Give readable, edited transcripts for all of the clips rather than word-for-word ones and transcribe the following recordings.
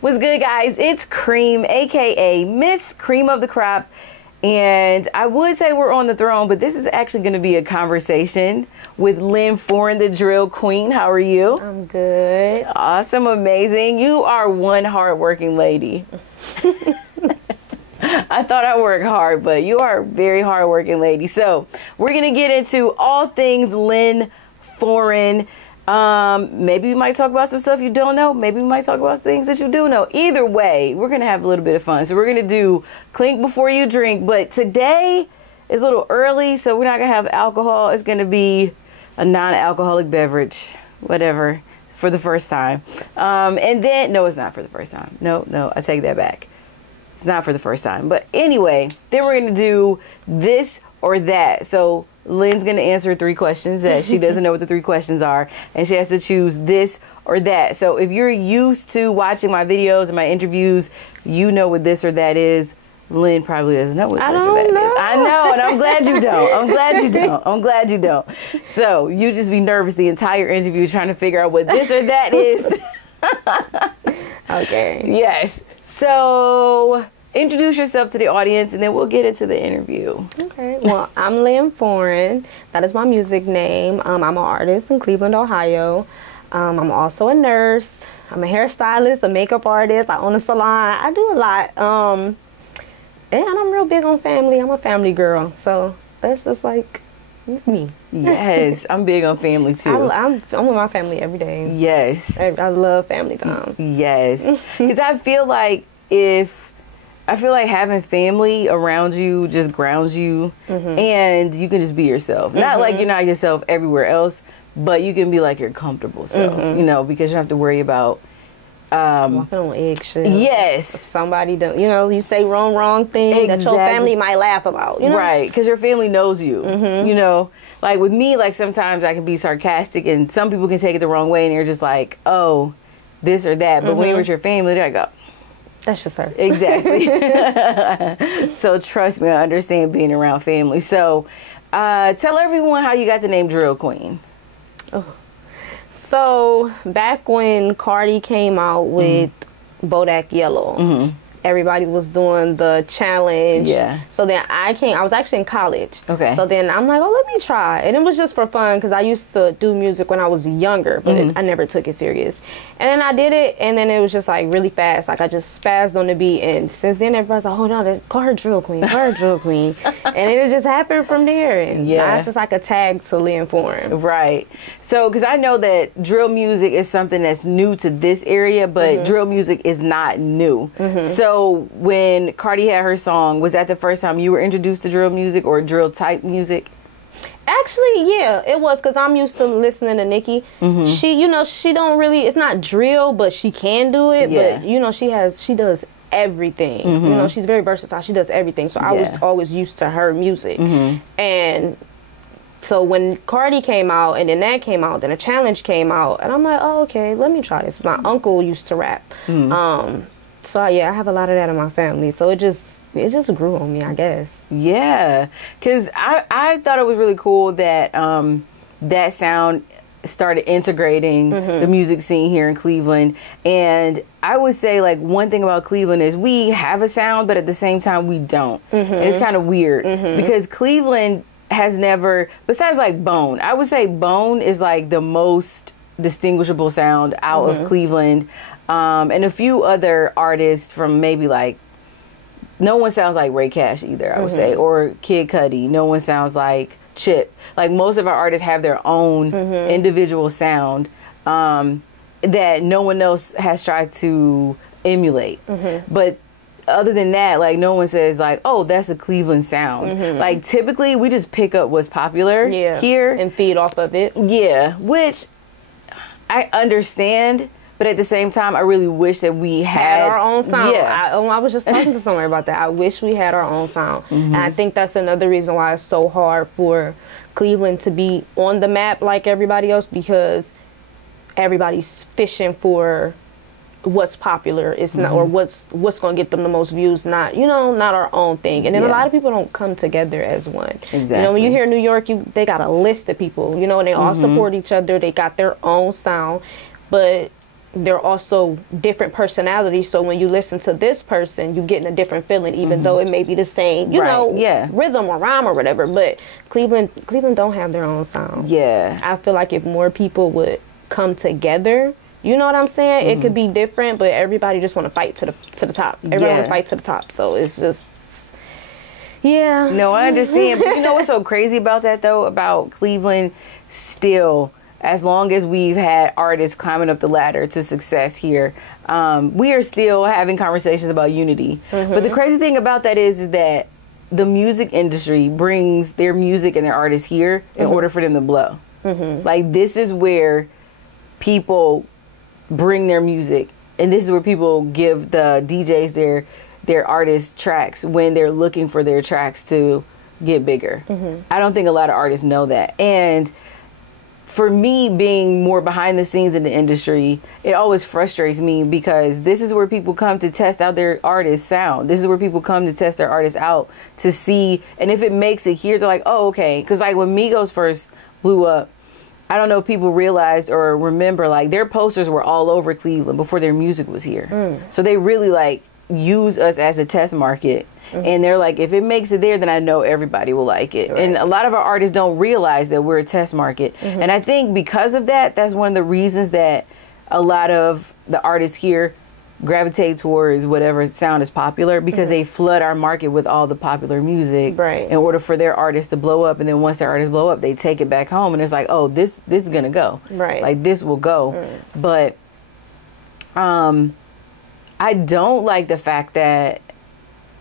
What's good, guys? It's Cream, aka Miss Cream of the Crop, and I would say we're on the throne, but this is actually going to be a conversation with Lynn Foreign, the drill queen. How are you? I'm good. Awesome, amazing. You are one hardworking lady. I thought I worked hard, but you are a very hardworking lady. So we're going to get into all things Lynn Foreign. Maybe we might talk about some stuff you don't know. Maybe we might talk about things that you do know. Either way, we're going to have a little bit of fun. So we're going to do clink before you drink. But today is a little early, so we're not going to have alcohol. It's going to be a non-alcoholic beverage, whatever, for the first time. And then, no, it's not for the first time. No, I take that back. It's not for the first time. But anyway, then we're going to do this or that. So Lynn's going to answer 3 questions that she doesn't know what the 3 questions are, and she has to choose this or that. So if you're used to watching my videos and my interviews, you know what this or that is. Lynn probably doesn't know what this or that is. I know, and I'm glad you don't. I'm glad you don't. So you just be nervous the entire interview trying to figure out what this or that is. Okay. Yes. So introduce yourself to the audience, and then we'll get into the interview. Okay. Well, I'm Lynn Foreign. That is my music name. I'm an artist in Cleveland, Ohio. I'm also a nurse. I'm a hairstylist, a makeup artist. I own a salon. I do a lot. And I'm real big on family. I'm a family girl. So that's just like, it's me. Yes, I'm big on family too. I'm with my family every day. Yes. I love family time. Yes. Because I feel like having family around you just grounds you, and you can just be yourself. Not like you're not yourself everywhere else, but you can be like your comfortable self, you know, because you don't have to worry about walking on eggshells. Yes. If somebody don't, you say wrong thing that your family might laugh about, you know? Right, because your family knows you, you know. Like with me, like sometimes I can be sarcastic and some people can take it the wrong way and they're just like, oh, this or that. But when you're with your family, they're like, oh, that's just her. Exactly. So trust me, I understand being around family. So tell everyone how you got the name Drill Queen. Oh. So back when Cardi came out with Bodak Yellow, everybody was doing the challenge. Yeah. So then I was actually in college. Okay. So then I'm like, oh, let me try. And it was just for fun because I used to do music when I was younger, but I never took it serious. And then I did it, and then it was just like really fast. Like I just spazzed on the beat, and since then everybody's like, oh no, that's Cardi Drill Queen, Cardi Drill Queen. And it just happened from there. And now it's just like a tag to Lynn Foreign. Right. So, because I know that drill music is something that's new to this area, but drill music is not new. So when Cardi had her song, was that the first time you were introduced to drill music or drill type music? Actually, yeah, it was, because I'm used to listening to Nicki. She don't really, it's not drill, but she can do it. But, she does everything. You know, she's very versatile. She does everything. So I was always used to her music. And so when Cardi came out, and then that came out, then a challenge came out, and I'm like, oh, okay, let me try this. My uncle used to rap. So, yeah, I have a lot of that in my family. So it just grew on me, I guess. Yeah, because I thought it was really cool that that sound started integrating the music scene here in Cleveland. And I would say, like, one thing about Cleveland is we have a sound, but at the same time we don't. And it's kind of weird because Cleveland has never, besides like Bone, I would say Bone is like the most distinguishable sound out of Cleveland. And a few other artists from maybe like, no one sounds like Ray Cash either, I would say, or Kid Cudi. No one sounds like Chip. Like most of our artists have their own individual sound that no one else has tried to emulate. But other than that, like no one says like, oh, that's a Cleveland sound. Like typically we just pick up what's popular here and feed off of it. Yeah, which I understand. But at the same time, I really wish that we had our own sound. Yeah. I was just talking to somebody about that. I wish we had our own sound. And I think that's another reason why it's so hard for Cleveland to be on the map like everybody else, because everybody's fishing for what's popular. It's not, or what's going to get them the most views, not our own thing. And then a lot of people don't come together as one. Exactly. You know, when you hear New York, they got a list of people, and they all support each other. They got their own sound. But they're also different personalities. So when you listen to this person, you're getting a different feeling, even though it may be the same, you know, rhythm or rhyme or whatever. But Cleveland don't have their own sound. Yeah. I feel like if more people would come together, you know what I'm saying? It could be different, but everybody just want to fight to the top. Everybody want to fight to the top. So it's just, No, I understand. But you know what's so crazy about that, though? About Cleveland still, as long as we've had artists climbing up the ladder to success here, we are still having conversations about unity. But the crazy thing about that is that the music industry brings their music and their artists here in order for them to blow. Like, this is where people bring their music, and this is where people give the DJs their artist tracks when they're looking for their tracks to get bigger. I don't think a lot of artists know that. And for me, being more behind the scenes in the industry, it always frustrates me because this is where people come to test out their artist sound. This is where people come to test their artists out to see, and if it makes it here, they're like, oh, okay. Because like when Migos first blew up, I don't know if people realized or remember, like, their posters were all over Cleveland before their music was here. So they really, like, use us as a test market. And they're like, if it makes it there, then I know everybody will like it. And a lot of our artists don't realize that we're a test market. And I think because of that, that's one of the reasons that a lot of the artists here gravitate towards whatever sound is popular, because they flood our market with all the popular music in order for their artists to blow up. And then once their artists blow up, they take it back home and it's like, oh, this is gonna go, like this will go. But I don't like the fact that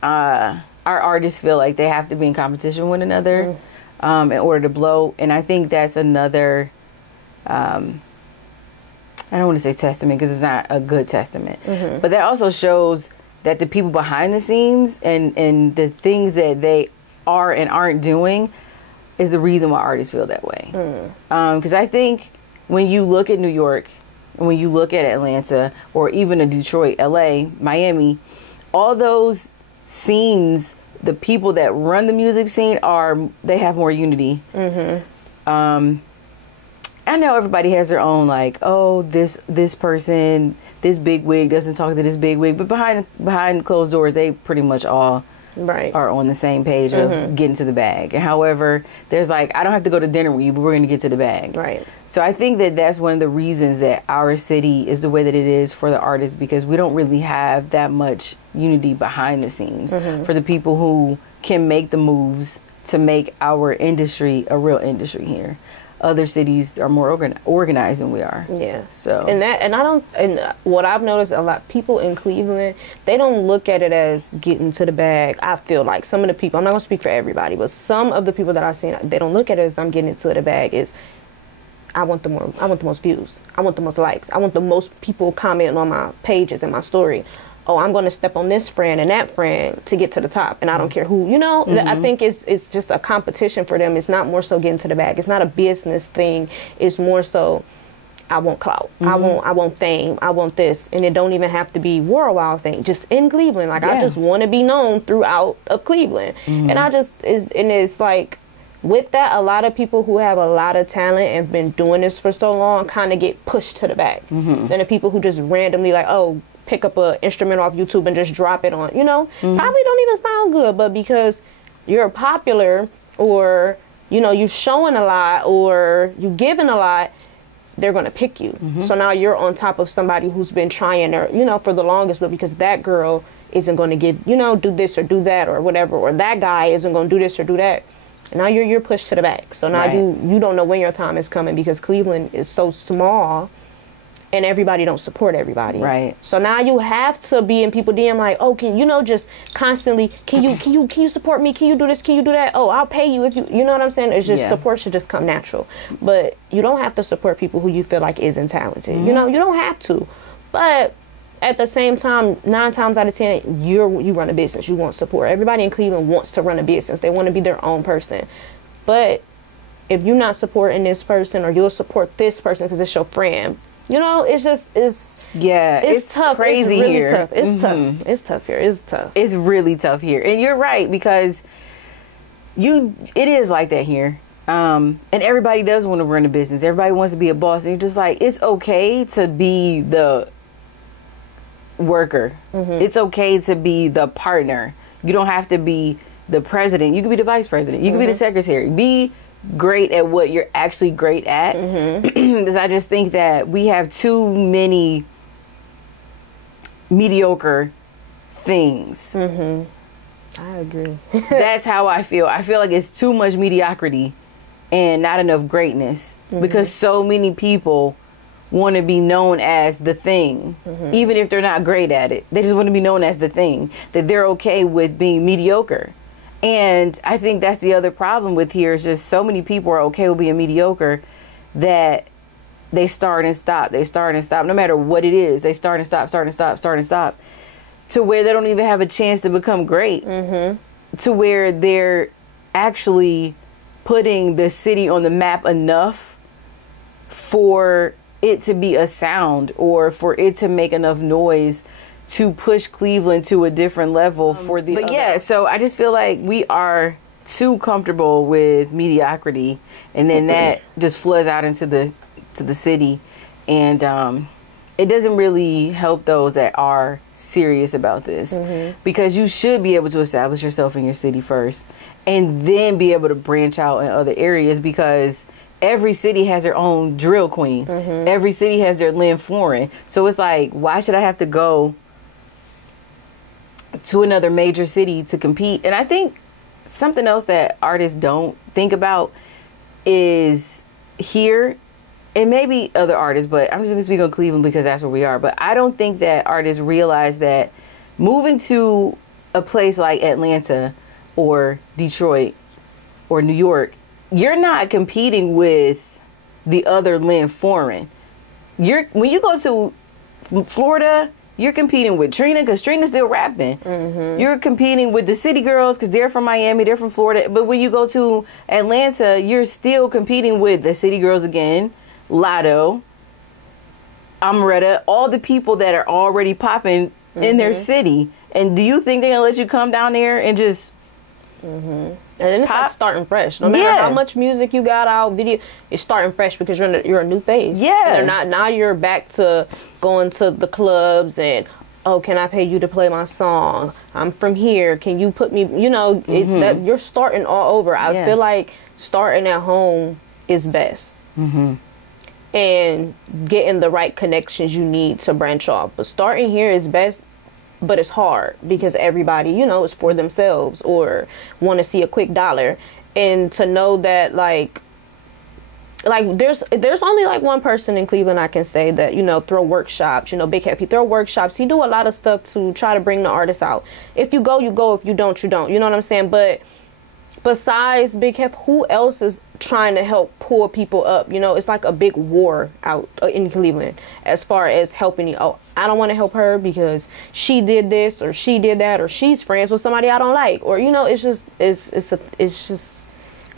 our artists feel like they have to be in competition with one another in order to blow. And I think that's another I don't want to say testament because it's not a good testament, but that also shows that the people behind the scenes and the things that they are and aren't doing is the reason why artists feel that way. Because I think when you look at New York, and when you look at Atlanta, or even in Detroit, LA, Miami, all those scenes, the people that run the music scene they have more unity. I know everybody has their own, like, oh, this person, this big wig doesn't talk to this big wig, but behind closed doors, they pretty much all are on the same page of getting to the bag. And however, there's like, I don't have to go to dinner with you, but we're going to get to the bag. So I think that that's one of the reasons that our city is the way that it is for the artists, because we don't really have that much unity behind the scenes for the people who can make the moves to make our industry a real industry here. Other cities are more organized than we are. So and what I've noticed, a lot of people in Cleveland, they don't look at it as getting to the bag. I feel like some of the people, I'm not gonna speak for everybody, but some of the people that I've seen, they don't look at it as I'm getting to the bag. Is I want the most views. I want the most likes. I want the most people commenting on my pages and my story. Oh, I'm going to step on this friend and that friend to get to the top. And I don't care who, you know, I think it's just a competition for them. It's not more so getting to the bag. It's not a business thing. It's more so, I want clout. I want fame. I want this. And it don't even have to be worldwide thing. Just in Cleveland. Like, I just want to be known throughout of Cleveland. And it's like, with that, a lot of people who have a lot of talent and been doing this for so long kind of get pushed to the back. Then the people who just randomly like, oh, pick up an instrument off YouTube and just drop it on, you know, probably don't even sound good, but because you're popular, or, you know, you showing a lot, or you giving a lot, they're going to pick you. So now you're on top of somebody who's been trying, or, you know, for the longest, but because that girl isn't going to give, you know, do this or do that or whatever, or that guy isn't going to do this or do that. And now you're pushed to the back. So now you don't know when your time is coming, because Cleveland is so small. And everybody don't support everybody. So now you have to be in people DM like, oh, can you know, just constantly, can you support me? Can you do this? Can you do that? Oh, I'll pay you if you know what I'm saying? It's just support should just come natural. But you don't have to support people who you feel like isn't talented. You know, you don't have to. But at the same time, 9 times out of 10, you run a business. You want support. Everybody in Cleveland wants to run a business. They want to be their own person. But if you're not supporting this person, or you'll support this person because it's your friend, you know, it's tough. Crazy it's really here. Tough. It's tough. It's tough here. It's tough. It's really tough here. And you're right, because it is like that here. And everybody does want to run a business. Everybody wants to be a boss. And you're just like, it's okay to be the worker. It's okay to be the partner. You don't have to be the president. You can be the vice president. You can be the secretary. Be great at what you're actually great at. Because I just think that we have too many mediocre things. I agree. That's how I feel. I feel like it's too much mediocrity and not enough greatness, because so many people want to be known as the thing, even if they're not great at it. They just want to be known as the thing, that they're okay with being mediocre. And I think that's the other problem with here, is just so many people are okay with being mediocre that they start and stop. They start and stop. No matter what it is, they start and stop, start and stop, start and stop, to where they don't even have a chance to become great, to where they're actually putting the city on the map enough for it to be a sound, or for it to make enough noise to push Cleveland to a different level for the But yeah, so I just feel like we are too comfortable with mediocrity, and then that just floods out into the city, and it doesn't really help those that are serious about this, because you should be able to establish yourself in your city first, and then be able to branch out in other areas, because every city has their own drill queen. Every city has their Lynn Foreign. So it's like, why should I have to go to another major city to compete? And I think something else that artists don't think about is here, and maybe other artists, but I'm just going to speak on Cleveland because that's where we are. But I don't think that artists realize that moving to a place like Atlanta or Detroit or New York, you're not competing with the other Lynn Foreign. When you go to Florida, you're competing with Trina, because Trina's still rapping. You're competing with the City Girls because they're from Miami, they're from Florida. But when you go to Atlanta, you're still competing with the City Girls again, Lotto, Amaretta, all the people that are already popping in their city. And do you think they're going to let you come down there and just... And then it's like starting fresh. No matter how much music you got out, video, it's starting fresh because you're a new face. And they're not, now you're back to going to the clubs and, oh, can I pay you to play my song? I'm from here. Can you put me, it's that you're starting all over. I feel like starting at home is best. And getting the right connections you need to branch off. But starting here is best. But it's hard because everybody, is for themselves or want to see a quick dollar. And to know that, like there's only like one person in Cleveland I can say that, throw workshops, Big Happy throw workshops. He do a lot of stuff to try to bring the artists out. If you go, you go. If you don't, you don't. You know what I'm saying? But besides Big Hep, who else is trying to help pull people up? It's like a big war out in Cleveland as far as helping you. Oh, I don't want to help her because she did this or she did that, or she's friends with somebody I don't like, or it's just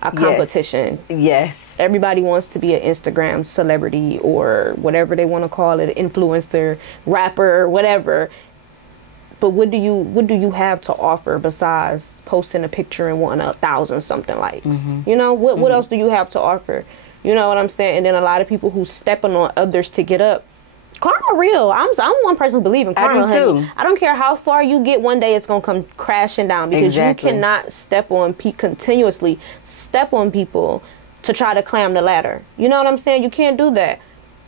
a competition. Yes. Everybody wants to be an Instagram celebrity or whatever they want to call it, influencer, rapper, whatever. But what do you have to offer besides posting a picture and wanting 1,000 something likes? What else do you have to offer? You know what I'm saying? And then a lot of people who stepping on others to get up. Karma real. I'm one person who believes in karma. I do too. I don't care how far you get. One day it's gonna come crashing down, because you cannot continuously step on people to try to climb the ladder. You know what I'm saying? You can't do that.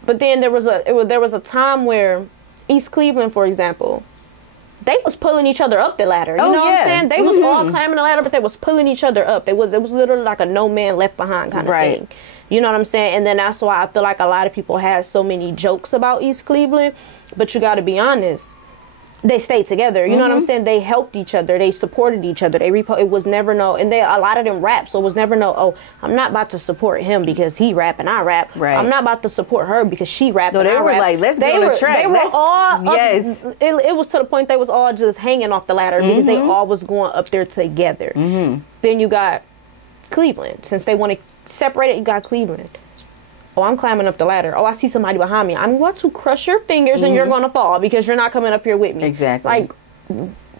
But then there was a time where East Cleveland, for example, they was pulling each other up the ladder. You know what I'm saying? They was all climbing the ladder, but they was pulling each other up. It was literally like a no man left behind kind of thing. You know what I'm saying? And then that's why I feel like a lot of people have so many jokes about East Cleveland. But you got to be honest. They stayed together. You know what I'm saying? They helped each other. They supported each other. It was never and a lot of them rap. So it was never oh, I'm not about to support him because he rap and I rap. Right. I'm not about to support her because she rap and I rap. They were like, let's get on the track. They were all it was to the point they was all just hanging off the ladder because they all was going up there together. Then you got Cleveland. Since they want to separate it, you got Cleveland. Oh, I'm climbing up the ladder. Oh, I see somebody behind me. I'm going to crush your fingers and you're going to fall because you're not coming up here with me. Exactly. Like,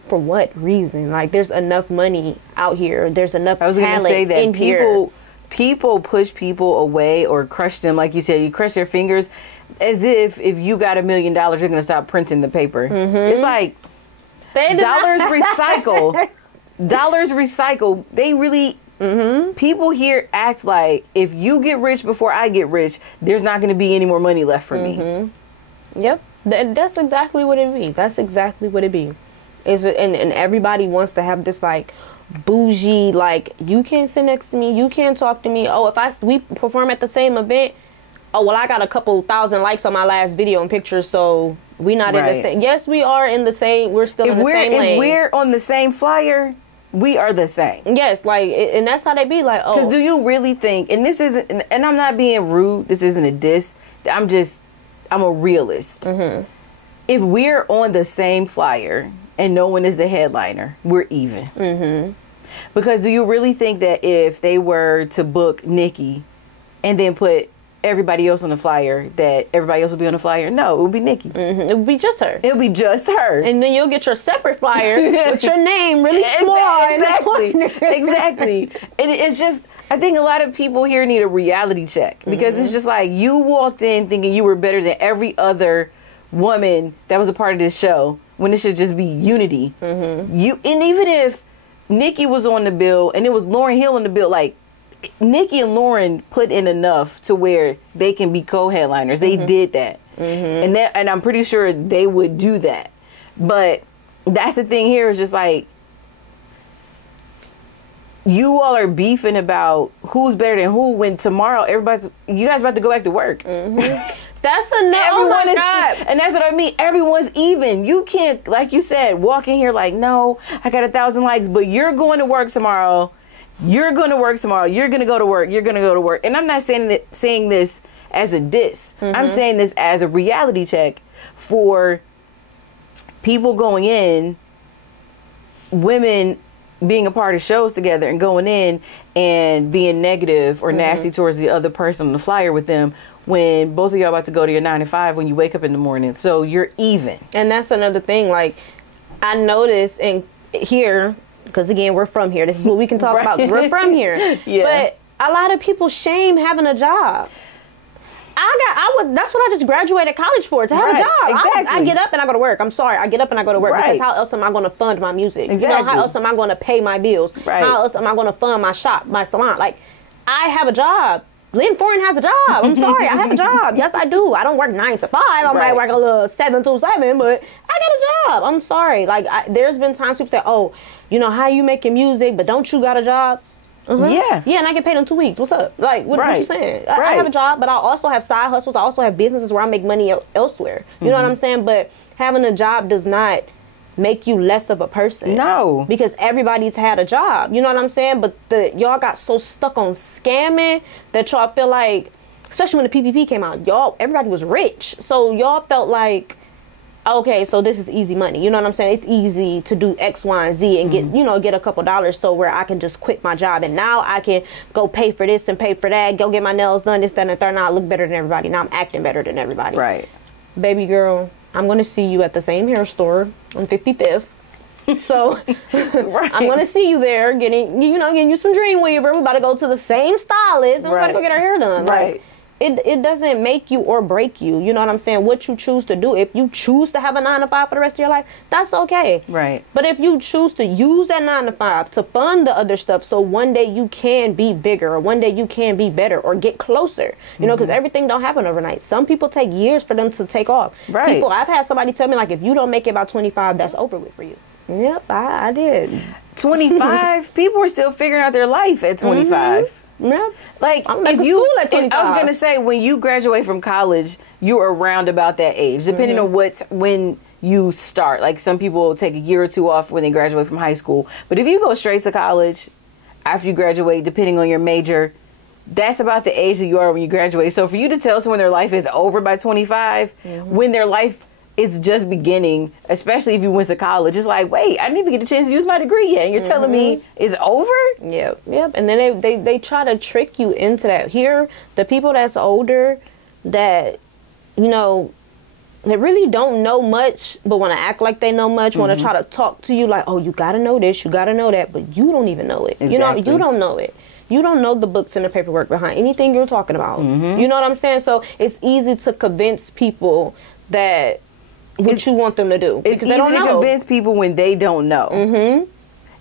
for what reason? Like, there's enough money out here. There's enough talent in here. people push people away or crush them, like you said, you crush their fingers, as if you got $1 million, you're going to stop printing the paper. It's like, dollars recycle. Dollars recycle. They really, people here act like if you get rich before I get rich, there's not going to be any more money left for me. Yep. That's exactly what it be. That's exactly what it be. And everybody wants to have this like bougie, like, you can't sit next to me, you can't talk to me. Oh, if we perform at the same event, oh, well, I got a couple thousand likes on my last video and pictures, so we not in the same. Yes, we are in the same. We're still in the same lane. If we're on the same flyer, we are the same. Yes, like, and that's how they be like, oh. Because do you really think, and this isn't, and I'm not being rude, this isn't a diss, I'm a realist. If we're on the same flyer and no one is the headliner, we're even. Because do you really think that if they were to book Nikki and then put everybody else on the flyer, that everybody else would be on the flyer? No, it would be Nikki. It would be just her. It would be just her. And then you'll get your separate flyer with your name really small. Exactly. And it's just, I think a lot of people here need a reality check, because it's just like, you walked in thinking you were better than every other woman that was a part of this show, when it should just be unity. And even if Nikki was on the bill and it was Lauryn Hill on the bill, like, Nikki and Lauryn put in enough to where they can be co-headliners. They did that. And I'm pretty sure they would do that. But that's the thing here, is just like, you all are beefing about who's better than who, when tomorrow you guys about to go back to work. That's enough. Oh my God. And that's what I mean. Everyone's even. You can't, like you said, walk in here like, no, I got 1,000 likes, but you're going to work tomorrow. You're going to work tomorrow. You're going to go to work. You're going to go to work. And I'm not saying this as a diss. I'm saying this as a reality check for people going in, women being a part of shows together and going in and being negative or nasty towards the other person on the flyer with them, when both of y'all about to go to your 9 to 5 when you wake up in the morning. So you're even. And that's another thing. Like, I noticed in here, because again, we're from here. This is what we can talk about. We're from here. But a lot of people shame having a job. That's what I just graduated college for, to have a job. Exactly. I get up and I go to work. I'm sorry. I get up and I go to work. Because how else am I going to fund my music? You know, how else am I going to pay my bills? How else am I going to fund my shop, my salon? Like, I have a job. Lynn Foreign has a job. I'm sorry. I have a job. Yes, I do. I don't work 9 to 5. I might work a little 7 to 7, but I got a job. I'm sorry. Like, there's been times people say, oh, you know, how you making music, but don't you got a job? Yeah, and I get paid in 2 weeks. What's up? Like, what you saying? I have a job, but I also have side hustles. I also have businesses where I make money elsewhere. You know what I'm saying? But having a job does not make you less of a person. No. Because everybody's had a job. You know what I'm saying? But y'all got so stuck on scamming that y'all feel like, especially when the PPP came out, everybody was rich. So y'all felt like, okay, so this is easy money. You know what I'm saying? It's easy to do X, Y, and Z and get a couple dollars, so where I can just quit my job. And now I can go pay for this and pay for that, go get my nails done, this, that, and the third. Now I look better than everybody. Now I'm acting better than everybody. Right. Baby girl, I'm going to see you at the same hair store on 55th. So I'm going to see you there getting you some Dreamweaver. We're about to go to the same stylist and we're about to go get our hair done. Like, it doesn't make you or break you. You know what I'm saying? What you choose to do. If you choose to have a 9 to 5 for the rest of your life, that's okay. Right. But if you choose to use that 9 to 5 to fund the other stuff, so one day you can be bigger, or one day you can be better, or get closer. You know, because everything don't happen overnight. Some people take years for them to take off. Right. I've had somebody tell me, like, if you don't make it by 25, that's over with for you. Yep, I did. 25? People are still figuring out their life at 25. Yeah. Like, if you, I was going to say, when you graduate from college, you're around about that age, depending on when you start. Like, some people take a year or two off when they graduate from high school. But if you go straight to college after you graduate, depending on your major, that's about the age that you are when you graduate. So for you to tell someone their life is over by 25, when their life is just beginning, especially if you went to college, it's like, wait, I didn't even get a chance to use my degree yet, and you're telling me it's over? Yep. And then they try to trick you into that. Here, the people that's older, that, you know, they really don't know much, but want to act like they know much, want to try to talk to you like, oh, you got to know this, you got to know that, but you don't even know it. Exactly. You know, you don't know it. You don't know the books and the paperwork behind anything you're talking about. You know what I'm saying? So it's easy to convince people that what you want them to do because they don't know. It's easy to convince people when they don't know.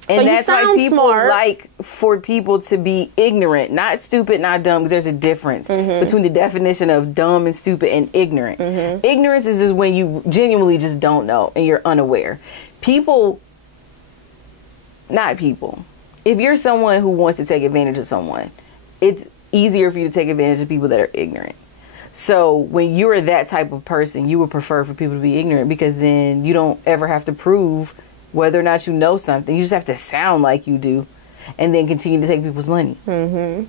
And so that's why people like for people to be ignorant, not stupid, not dumb, because there's a difference between the definition of dumb and stupid and ignorant. Ignorance is just when you genuinely just don't know and you're unaware. Not people. If you're someone who wants to take advantage of someone, it's easier for you to take advantage of people that are ignorant. So when you're that type of person, you would prefer for people to be ignorant because then you don't ever have to prove whether or not you know something. You just have to sound like you do and then continue to take people's money. And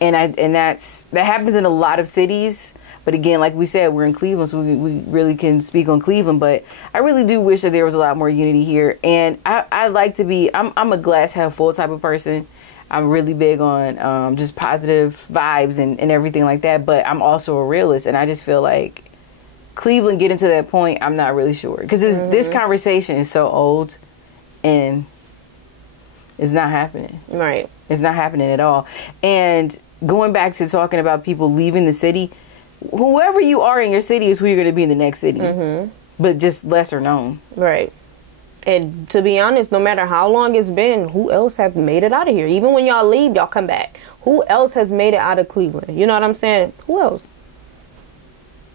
that happens in a lot of cities. But again, like we said, we're in Cleveland, so we really can speak on Cleveland. But I really do wish that there was a lot more unity here. And I like to be, I'm a glass half full type of person. I'm really big on just positive vibes and everything like that. But I'm also a realist. And I just feel like Cleveland getting to that point, I'm not really sure. Because this conversation is so old and it's not happening. Right. It's not happening at all. And going back to talking about people leaving the city, whoever you are in your city is who you're going to be in the next city. But just lesser known. Right. And to be honest, no matter how long it's been, who else have made it out of here? Even when y'all leave, y'all come back. Who else has made it out of Cleveland? You know what I'm saying? Who else?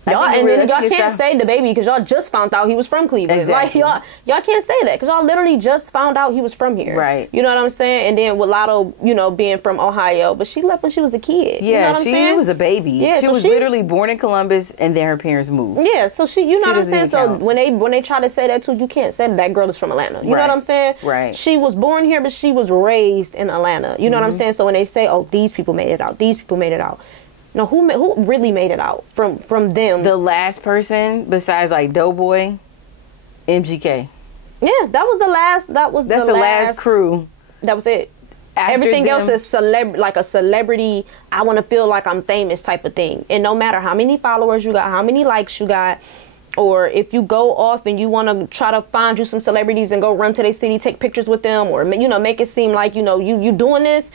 Y'all, and then y'all can't say the baby because y'all just found out he was from Cleveland. Exactly. Like y'all can't say that because y'all literally just found out he was from here. Right. You know what I'm saying? And then with Lotto, you know, being from Ohio, but she left when she was a kid. Yeah, you know what I'm saying? She was a baby. Yeah, she was literally born in Columbus and then her parents moved. Yeah, so you know what I'm saying? So when they try to say that too, you can't say that girl is from Atlanta. You know what I'm saying? Right. She was born here, but she was raised in Atlanta. You know what I'm saying? So when they say, oh, these people made it out, these people made it out. No, who really made it out from them? The last person besides like Doughboy, MGK. Yeah, that was the last. That's the last crew. That was it. After everything else is like a celebrity. I want to feel like I'm famous type of thing. And no matter how many followers you got, how many likes you got, or if you go off and you want to try to find you some celebrities and go run to their city, take pictures with them, or make it seem like you doing this.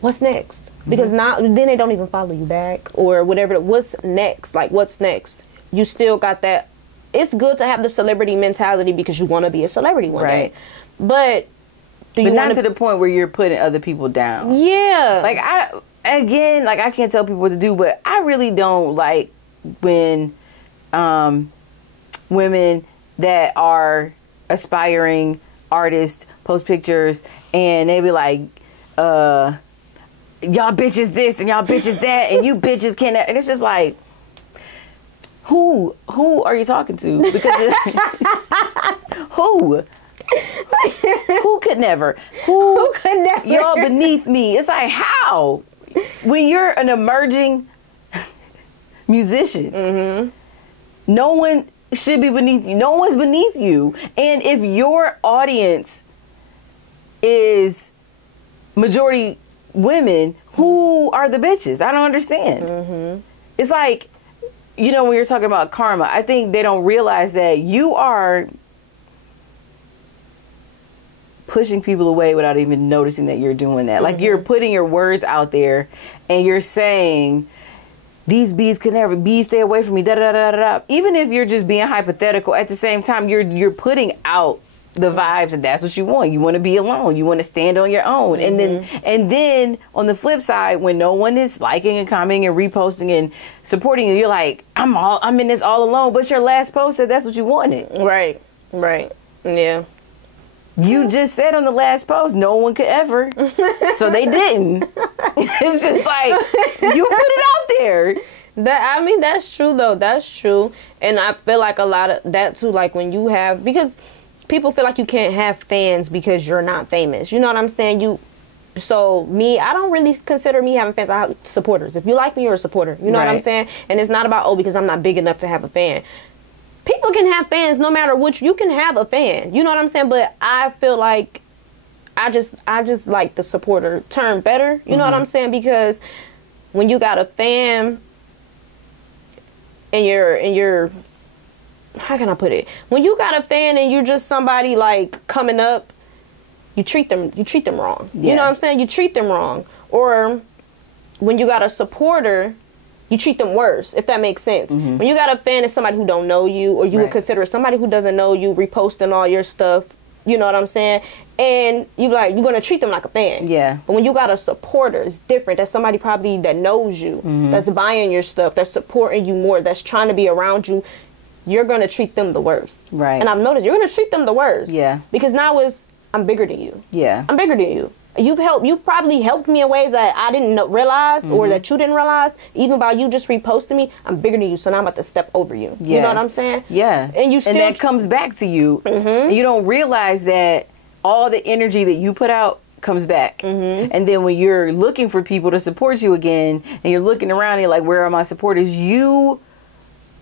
What's next? Because then they don't even follow you back or whatever. What's next? Like, what's next? You still got that. It's good to have the celebrity mentality because you want to be a celebrity one day. But not to the point where you're putting other people down. Yeah. Like, I can't tell people what to do, but I really don't like when women that are aspiring artists post pictures and they be like, y'all bitches this and y'all bitches that and you bitches can't, and it's just like, who are you talking to? Because who could never, who could never, y'all beneath me. It's like, how when you're an emerging musician, no one should be beneath you. No one's beneath you. And if your audience is majority women, who are the bitches? I don't understand. It's like, when you're talking about karma, I think they don't realize that you are pushing people away without even noticing that you're doing that. Like, you're putting your words out there and you're saying, these bees can never, bees stay away from me, da da da da da. Even if you're just being hypothetical, at the same time, you're putting out the vibes, and that's what you want. You want to be alone. You want to stand on your own. And then on the flip side, when no one is liking and commenting and reposting and supporting you, you're like, I'm in this all alone. But your last post said that's what you wanted. Right. Yeah. You just said on the last post, no one could ever. So they didn't. It's just like, you put it out there. That's true though. That's true. And I feel like a lot of that too, like when you have, because people feel like you can't have fans because you're not famous. You know what I'm saying? So me, I don't really consider me having fans. I have supporters. If you like me, you're a supporter. You know what I'm saying? And it's not about, because I'm not big enough to have a fan. People can have fans no matter which. You can have a fan. You know what I'm saying? But I feel like I just like the supporter term better. You know what I'm saying? Because when you got a fan and you're how can I put it? When you got a fan and you're just somebody like coming up, you treat them wrong. You know what I'm saying? You treat them wrong. Or when you got a supporter, you treat them worse, if that makes sense. When you got a fan of somebody who don't know you, or you would consider somebody who doesn't know you reposting all your stuff, you know what I'm saying? And you're going to treat them like a fan. Yeah. But when you got a supporter, it's different. That's somebody probably that knows you, that's buying your stuff, that's supporting you more, that's trying to be around you. You're going to treat them the worst. Right. And I've noticed you're going to treat them the worst. Yeah. Because now I'm bigger than you. Yeah. I'm bigger than you. You've probably helped me in ways that I didn't realize, or that you didn't realize. Even by you just reposting me, I'm bigger than you, so now I'm about to step over you. Yeah. You know what I'm saying? Yeah. And that comes back to you. And you don't realize that all the energy that you put out comes back. And then when you're looking for people to support you again, and you're looking around and you're like, where are my supporters? You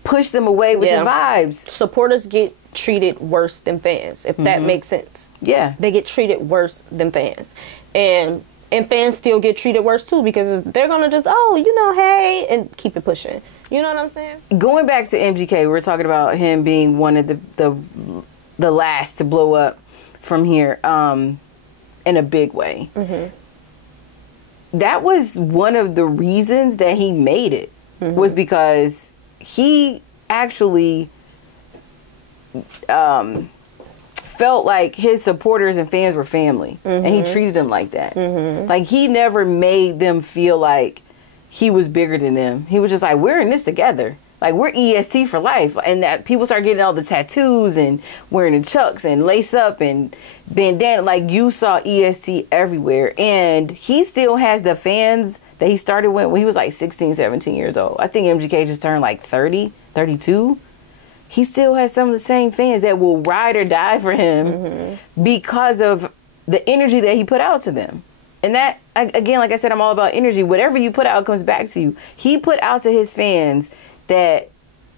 push them away with the vibes. Supporters get treated worse than fans, if that makes sense. Yeah. They get treated worse than fans. And fans still get treated worse too, because they're gonna just, hey, and keep it pushing. You know what I'm saying? Going back to MGK, we're talking about him being one of the last to blow up from here in a big way. That was one of the reasons that he made it, was because he actually felt like his supporters and fans were family, and he treated them like that. Like, he never made them feel like he was bigger than them. He was just like, we're in this together. Like, we're EST for life. And that people start getting all the tattoos and wearing the chucks and lace up and bandana. Like, you saw EST everywhere. And he still has the fans that he started with when he was like 16, 17 years old. I think MGK just turned like 30, 32. He still has some of the same fans that will ride or die for him because of the energy that he put out to them. And that, again, like I said, I'm all about energy. Whatever you put out comes back to you. He put out to his fans that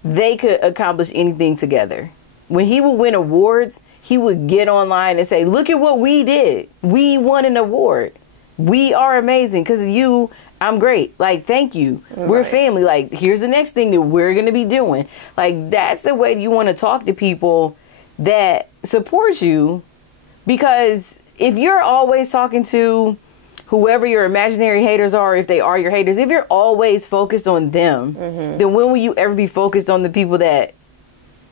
they could accomplish anything together. When he would win awards, he would get online and say, look at what we did. We won an award. We are amazing. Because of you, I'm great. Like, thank you. We're family. Like, here's the next thing that we're going to be doing. Like, that's the way you want to talk to people that support you. Because if you're always talking to whoever your imaginary haters are, if they are your haters, if you're always focused on them, then when will you ever be focused on the people that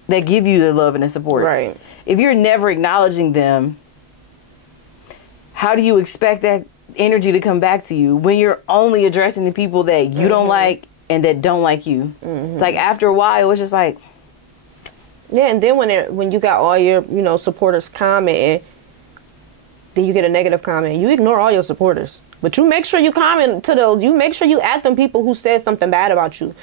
give you the love and the support? Right. If you're never acknowledging them, how do you expect that energy to come back to you when you're only addressing the people that you don't like and that don't like you? Like, after a while, it was just like, yeah. And then when you got all your supporters commenting, then you get a negative comment, you ignore all your supporters, but you make sure you comment to those. You make sure you at them people who said something bad about you.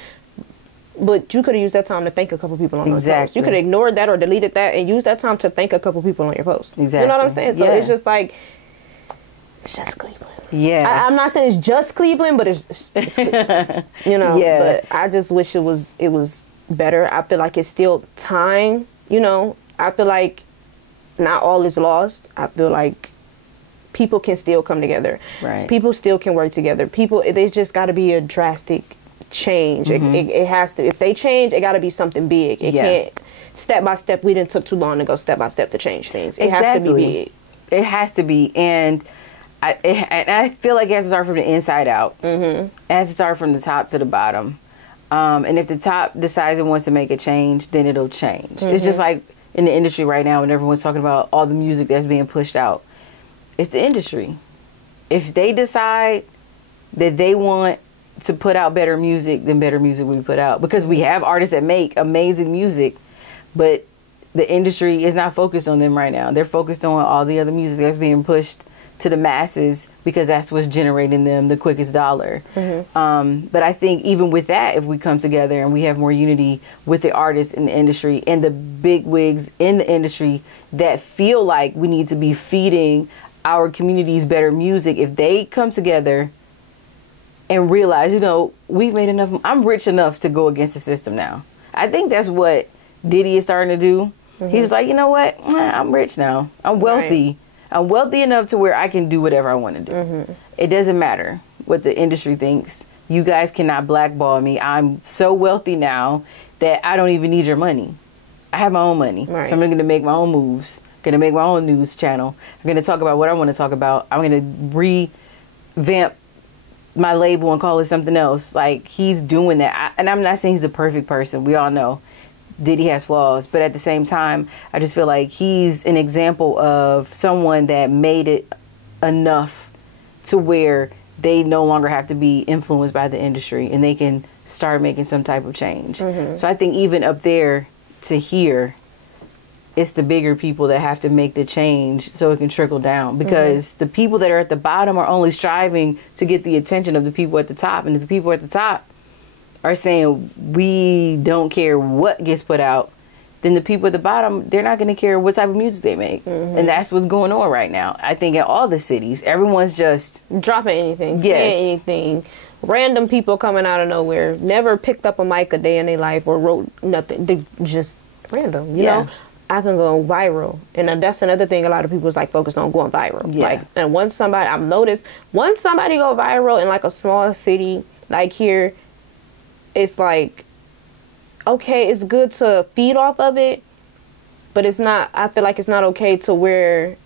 But you could have used that time to thank a couple people on your post. You could have ignored that or deleted that and used that time to thank a couple people on your post. Exactly. You know what I'm saying? So it's just like, it's just Cleveland. Yeah. I'm not saying it's just Cleveland, but it's Cleveland. Yeah. But I just wish it was better. I feel like it's still time. I feel like not all is lost. I feel like people can still come together. Right. People still can work together. There's just got to be a drastic change. It has to. If they change, it got to be something big. It can't step by step. We didn't took too long to go step by step to change things. It has to be big. It has to be. And I feel like it has to start from the inside out. It has to start from the top to the bottom. And if the top decides it wants to make a change, then it'll change. It's just like in the industry right now when everyone's talking about all the music that's being pushed out. It's the industry. If they decide that they want to put out better music, then better music will be put out. Because we have artists that make amazing music, but the industry is not focused on them right now. They're focused on all the other music that's being pushed to the masses because that's what's generating them the quickest dollar. But I think even with that, if we come together and we have more unity with the artists in the industry and the big wigs in the industry that feel like we need to be feeding our communities better music, if they come together and realize, we've made enough, I'm rich enough to go against the system now. I think that's what Diddy is starting to do. He's like, you know what? I'm rich now. I'm wealthy. Right. I'm wealthy enough to where I can do whatever I want to do. It doesn't matter what the industry thinks. You guys cannot blackball me. I'm so wealthy now that I don't even need your money. I have my own money. Right. So I'm going to make my own moves going to make my own news channel. I'm going to talk about what I want to talk about. I'm going to revamp my label and call it something else. Like, he's doing that. And I'm not saying he's a perfect person. We all know Diddy has flaws. But at the same time, I just feel like he's an example of someone that made it enough to where they no longer have to be influenced by the industry and they can start making some type of change. So I think even up there to here, it's the bigger people that have to make the change so it can trickle down, because the people that are at the bottom are only striving to get the attention of the people at the top. And if the people at the top are saying, we don't care what gets put out, then the people at the bottom, they're not going to care what type of music they make. And that's what's going on right now. I think in all the cities, everyone's just dropping anything, saying anything. Random people coming out of nowhere, never picked up a mic a day in their life or wrote nothing. They just random, you know? I can go viral. And that's another thing a lot of people is like focused on, going viral. Like, and once somebody, I've noticed, once somebody go viral in like a small city, like here, it's like, okay, it's good to feed off of it, but it's not, I feel like it's not okay to where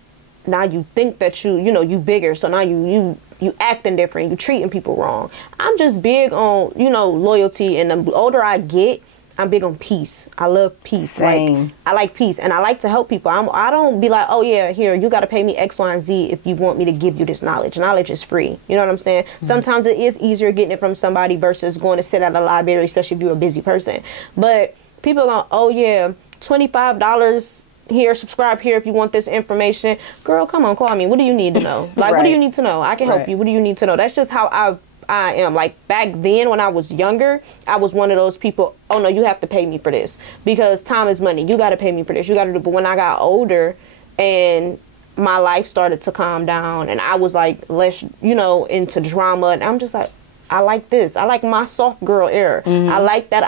now you think that you know, you bigger. So now you acting different, you treating people wrong. I'm just big on, you know, loyalty. And the older I get, I'm big on peace. I love peace. Same. Like, I like peace, and I like to help people. I don't be like, oh yeah, here, you got to pay me X, Y, and Z if you want me to give you this knowledge. Knowledge is free. You know what I'm saying? Sometimes it is easier getting it from somebody versus going to sit at a library, especially if you're a busy person. But people are going, oh yeah, $25 here, subscribe here if you want this information. Girl, come on, call me. What do you need to know? Like, what do you need to know? I can help you. What do you need to know? That's just how I am. Like, back then when I was younger, I was one of those people, oh no, you have to pay me for this because time is money. You got to pay me for this. You got to do. But when I got older and my life started to calm down and I was like less, you know, into drama, and I'm just like, I like this. I like my soft girl era. I like that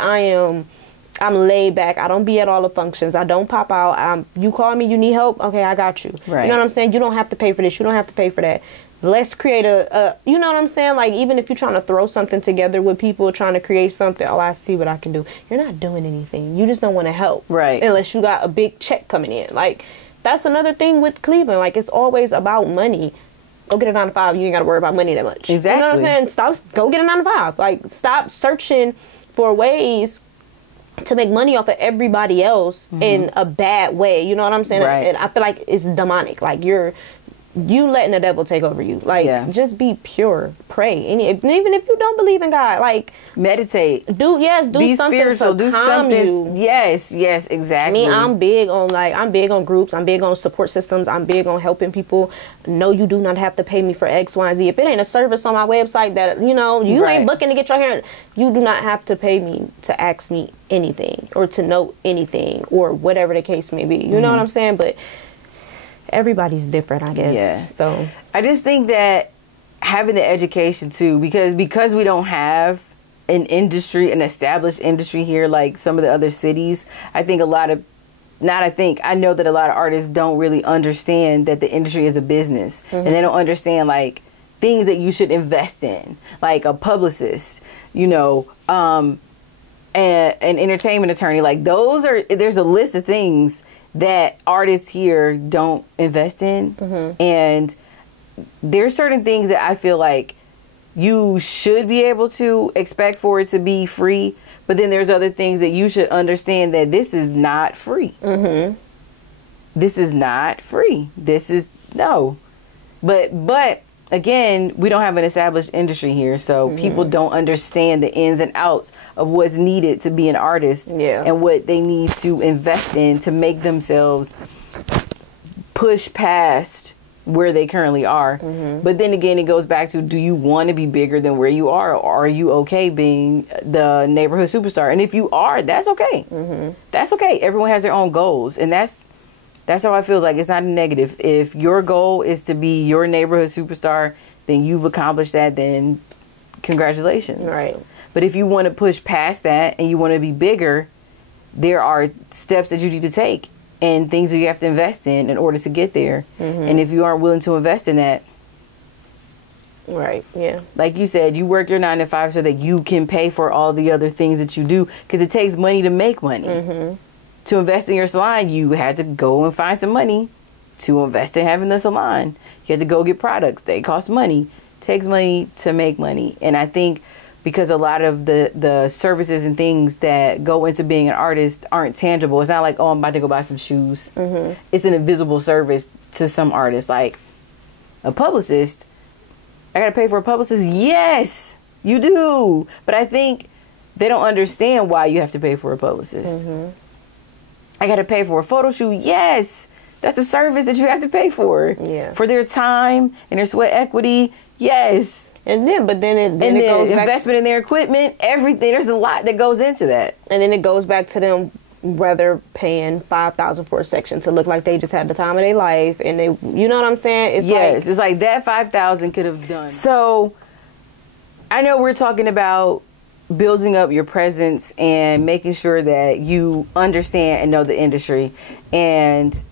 I'm laid back. I don't be at all the functions. I don't pop out. You call me, you need help? Okay, I got you. Right. You know what I'm saying? You don't have to pay for this. You don't have to pay for that. Let's create a you know what I'm saying? Like, even if you're trying to throw something together with people, trying to create something, oh, I see what I can do. You're not doing anything. You just don't want to help. Right. Unless you got a big check coming in. Like, that's another thing with Cleveland. Like, it's always about money. Go get a 9 to 5. You ain't got to worry about money that much. Exactly. You know what I'm saying? Go get a 9 to 5. Like, stop searching for ways to make money off of everybody else in a bad way. You know what I'm saying? Right. And I feel like it's demonic. Like, you letting the devil take over you. Like, just be pure. Pray. And even if you don't believe in God, like, meditate. Do be something spiritual. To calm you. Yes, exactly. Me, I'm big on groups. I'm big on support systems. I'm big on helping people. No, you do not have to pay me for X, Y, and Z. If it ain't a service on my website that, you know, you ain't booking to get your hair, you do not have to pay me to ask me anything or to know anything or whatever the case may be. You know what I'm saying? But everybody's different, I guess. Yeah. So I just think that having the education too, because we don't have an established industry here like some of the other cities, I know that a lot of artists don't really understand that the industry is a business, and they don't understand like things that you should invest in, like a publicist, you know, and an entertainment attorney. Like, there's a list of things that artists here don't invest in. And there's certain things that I feel like you should be able to expect for it to be free, but then there's other things that you should understand that this is not free. This is not free. This is no. But again, we don't have an established industry here, so people don't understand the ins and outs of what's needed to be an artist and what they need to invest in to make themselves push past where they currently are. But then again, it goes back to, do you want to be bigger than where you are, or are you okay being the neighborhood superstar? And if you are, that's okay. That's okay. Everyone has their own goals, and that's how I feel. Like, it's not a negative. If your goal is to be your neighborhood superstar, then you've accomplished that, then congratulations. Right. But if you want to push past that and you want to be bigger, there are steps that you need to take and things that you have to invest in order to get there. And if you aren't willing to invest in that, right, like you said, you work your 9 to 5 so that you can pay for all the other things that you do, because it takes money to make money. To invest in your salon, you had to go and find some money to invest in having the salon. You have to go get products. They cost money. It takes money to make money. And I think because a lot of the services and things that go into being an artist aren't tangible. It's not like, oh, I'm about to go buy some shoes. It's an invisible service to some artists. Like a publicist, I got to pay for a publicist? Yes, you do. But I think they don't understand why you have to pay for a publicist. I got to pay for a photo shoot? Yes. That's a service that you have to pay for. Yeah. For their time and their sweat equity? Yes. And then, but then it goes back investment in their equipment, everything. There's a lot that goes into that. And then it goes back to them rather paying $5,000 for a section to look like they just had the time of their life, and they, you know what I'm saying? It's like that $5,000 could have done. So I know we're talking about building up your presence and making sure that you understand and know the industry and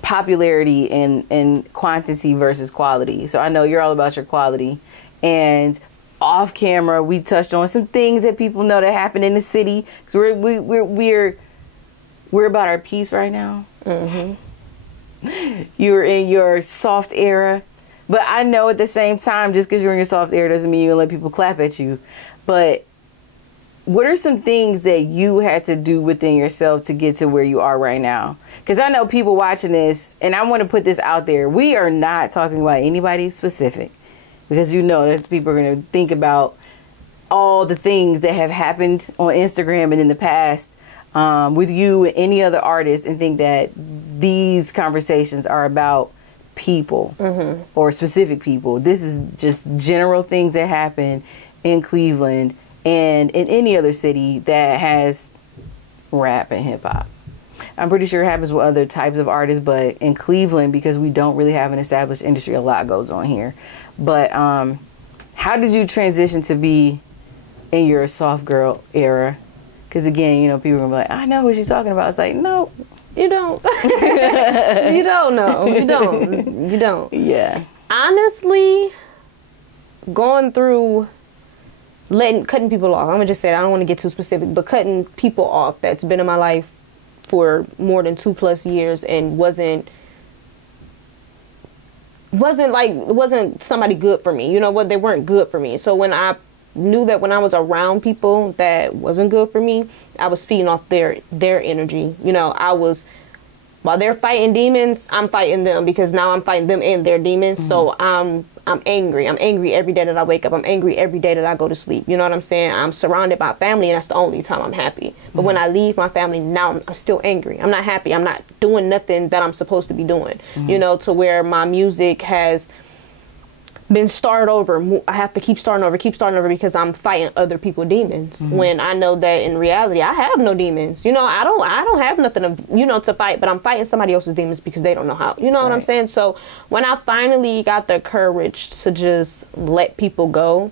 popularity and quantity versus quality. So I know you're all about your quality. And off camera, we touched on some things that people know that happen in the city. Cause we're about our peace right now. You're in your soft era, but I know at the same time, just because you're in your soft era doesn't mean you let people clap at you. But what are some things that you had to do within yourself to get to where you are right now? Because I know people watching this, and I want to put this out there. We are not talking about anybody specific. Because you know that people are going to think about all the things that have happened on Instagram and in the past with you and any other artist, and think that these conversations are about people or specific people. This is just general things that happen in Cleveland and in any other city that has rap and hip hop. I'm pretty sure it happens with other types of artists, but in Cleveland, because we don't really have an established industry, a lot goes on here. But how did you transition to be in your soft girl era? Because again, you know, people are gonna be like, I know what she's talking about. It's like, no, you don't. You don't know. You don't. You don't. Yeah. Honestly, going through cutting people off. I'm gonna just say it, I don't want to get too specific, but cutting people off that's been in my life for more than 2+ years and wasn't somebody good for me. You know what? They weren't good for me. So when I knew that when I was around people that wasn't good for me, I was feeding off their energy. You know, while they're fighting demons, I'm fighting them, because now I'm fighting them and their demons. So I'm angry. I'm angry every day that I wake up. I'm angry every day that I go to sleep. You know what I'm saying? I'm surrounded by family, and that's the only time I'm happy. But when I leave my family, now I'm still angry. I'm not happy. I'm not doing nothing that I'm supposed to be doing. You know, to where my music has been started over. I have to keep starting over because I'm fighting other people's demons. When I know that in reality, I have no demons. You know, I don't have nothing to fight, but I'm fighting somebody else's demons because they don't know how. You know what I'm saying? So when I finally got the courage to just let people go,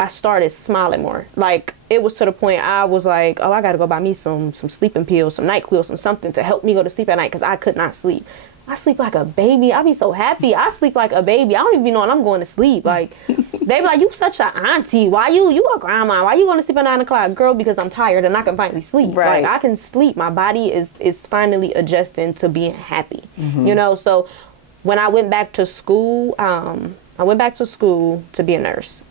I started smiling more. Like, it was to the point I was like, oh, I got to go buy me some sleeping pills, some NyQuil, something to help me go to sleep at night, because I could not sleep. I sleep like a baby. I be so happy. I sleep like a baby. I don't even know when I'm going to sleep. Like, they be like, you such an auntie. Why you a grandma? Why you going to sleep at 9 o'clock? Girl, because I'm tired and I can finally sleep. Like, I can sleep. My body is finally adjusting to being happy. You know, so when I went back to school, to be a nurse.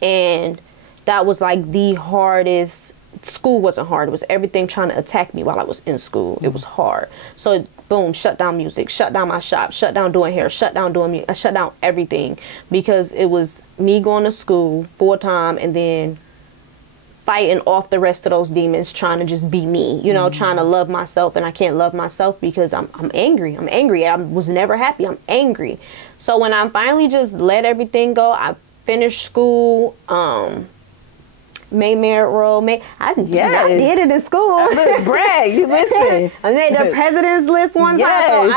And that was like the hardest. School wasn't hard. It was everything trying to attack me while I was in school. It was hard. So boom, shut down music, shut down my shop, shut down doing hair, shut down doing music, shut down everything, because it was me going to school full time and then fighting off the rest of those demons, trying to just be me, you know, trying to love myself, and I can't love myself because I'm angry. I was never happy. I'm angry. So when I finally just let everything go, I finished school, made merit roll. I did it in school. Brag, you listen. I made the president's list one time. So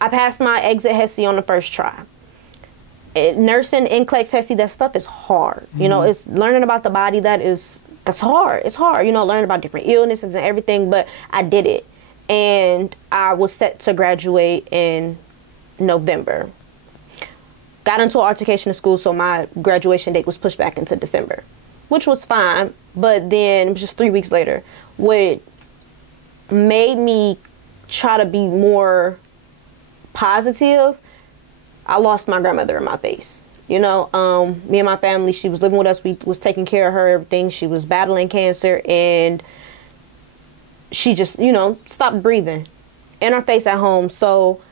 I passed my exit HESI on the first try. Nursing, NCLEX, HESI, that stuff is hard. You know, it's learning about the body that's hard. It's hard, you know, learning about different illnesses and everything, but I did it. And I was set to graduate in November. Got into an altercation in school, so my graduation date was pushed back into December, which was fine. But then, just 3 weeks later, what made me try to be more positive, I lost my grandmother in my face. You know, me and my family, she was living with us. We was taking care of her, everything. She was battling cancer, and she just, you know, stopped breathing in our face at home. So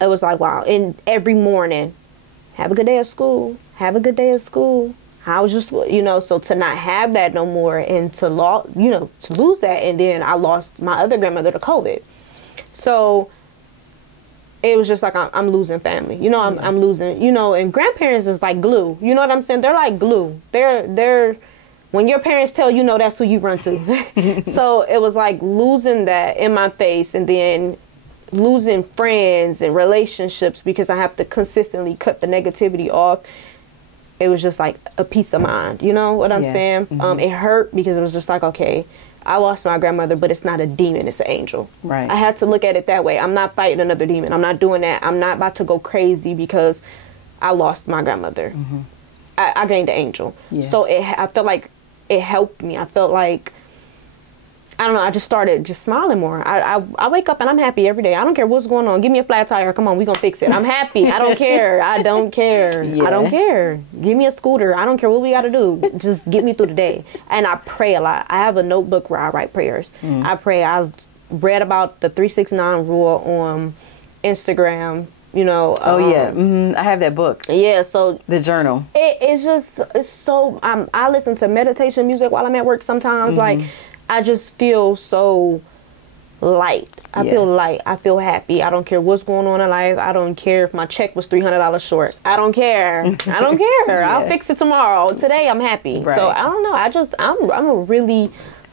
it was like, wow. And every morning, have a good day at school. Have a good day at school. I was just, you know, so to not have that no more, and to lose that. And then I lost my other grandmother to COVID. So it was just like, I'm losing family, you know, I'm losing, you know, and grandparents is like glue. You know what I'm saying? They're like glue. They're when your parents tell you no, that's who you run to. So it was like losing that in my face, and then losing friends and relationships because I have to consistently cut the negativity off. It was just like a peace of mind. You know what I'm saying? It hurt because it was just like, okay, I lost my grandmother, but it's not a demon, it's an angel. Right. I had to look at it that way. I'm not fighting another demon. I'm not doing that. I'm not about to go crazy because I lost my grandmother. I gained an angel. So I felt like it helped me. I felt like, I don't know, I just started just smiling more. I wake up and I'm happy every day. I don't care what's going on. Give me a flat tire. Come on, we gonna fix it. I'm happy. I don't care. I don't care. I don't care. Give me a scooter. I don't care what we gotta do. Just get me through the day. And I pray a lot. I have a notebook where I write prayers. I pray. I read about the 369 rule on Instagram. You know. I have that book. Yeah. So the journal. It's so. I listen to meditation music while I'm at work sometimes. Like, I just feel so light. I feel light. I feel happy. I don't care what's going on in life. I don't care if my check was $300 short. I don't care. I don't care. I'll fix it tomorrow. Today I'm happy. Right. So I don't know.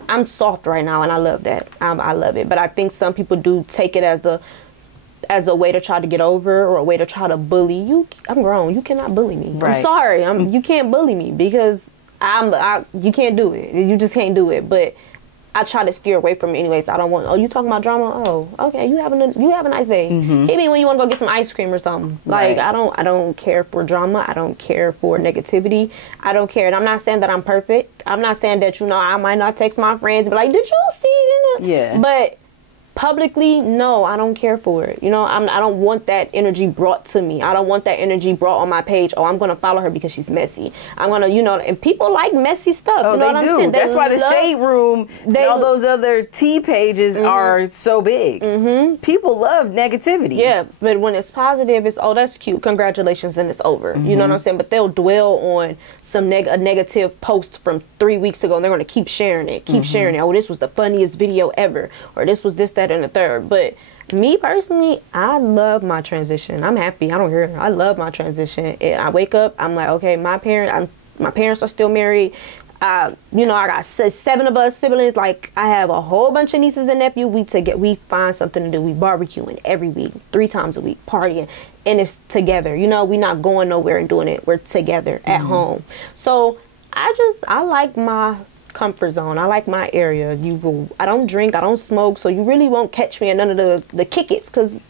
I'm soft right now, and I love that. I love it. But I think some people do take it as a way to try to get over, or a way to try to bully you. I'm grown. You cannot bully me. Right. I'm sorry. You can't bully me because you can't do it. You just can't do it. But I try to steer away from it anyways. I don't want, you talking about drama? Oh, okay. You have a nice day. Hit me when you want to go get some ice cream or something. Like, I don't care for drama. I don't care for negativity. I don't care. And I'm not saying that I'm perfect. I'm not saying that, I might not text my friends and be like, did you see it? Yeah. But publicly, no, I don't care for it. I don't want that energy brought to me. I don't want that energy brought on my page. Oh, I'm going to follow her because she's messy. I'm going to, and people like messy stuff. Oh, they do. That's why the Shade Room and all those other tea pages are so big. People love negativity. Yeah, but when it's positive, it's, oh, that's cute. Congratulations, and it's over. You know what I'm saying? But they'll dwell on a negative post from 3 weeks ago, and they're going to keep sharing it. Oh, this was the funniest video ever. Or this was this, that, and the third. But me personally, I love my transition. I'm happy. I don't care. I love my transition. I wake up, I'm like, okay, my parents are still married. I got 7 of us siblings. Like, I have a whole bunch of nieces and nephews. We find something to do. We barbecuing every week, 3 times a week, partying, and it's together. We not going nowhere and doing it. We're together at home. So I like my comfort zone. I like my area. I don't drink. I don't smoke. So you really won't catch me in none of the kick-its, because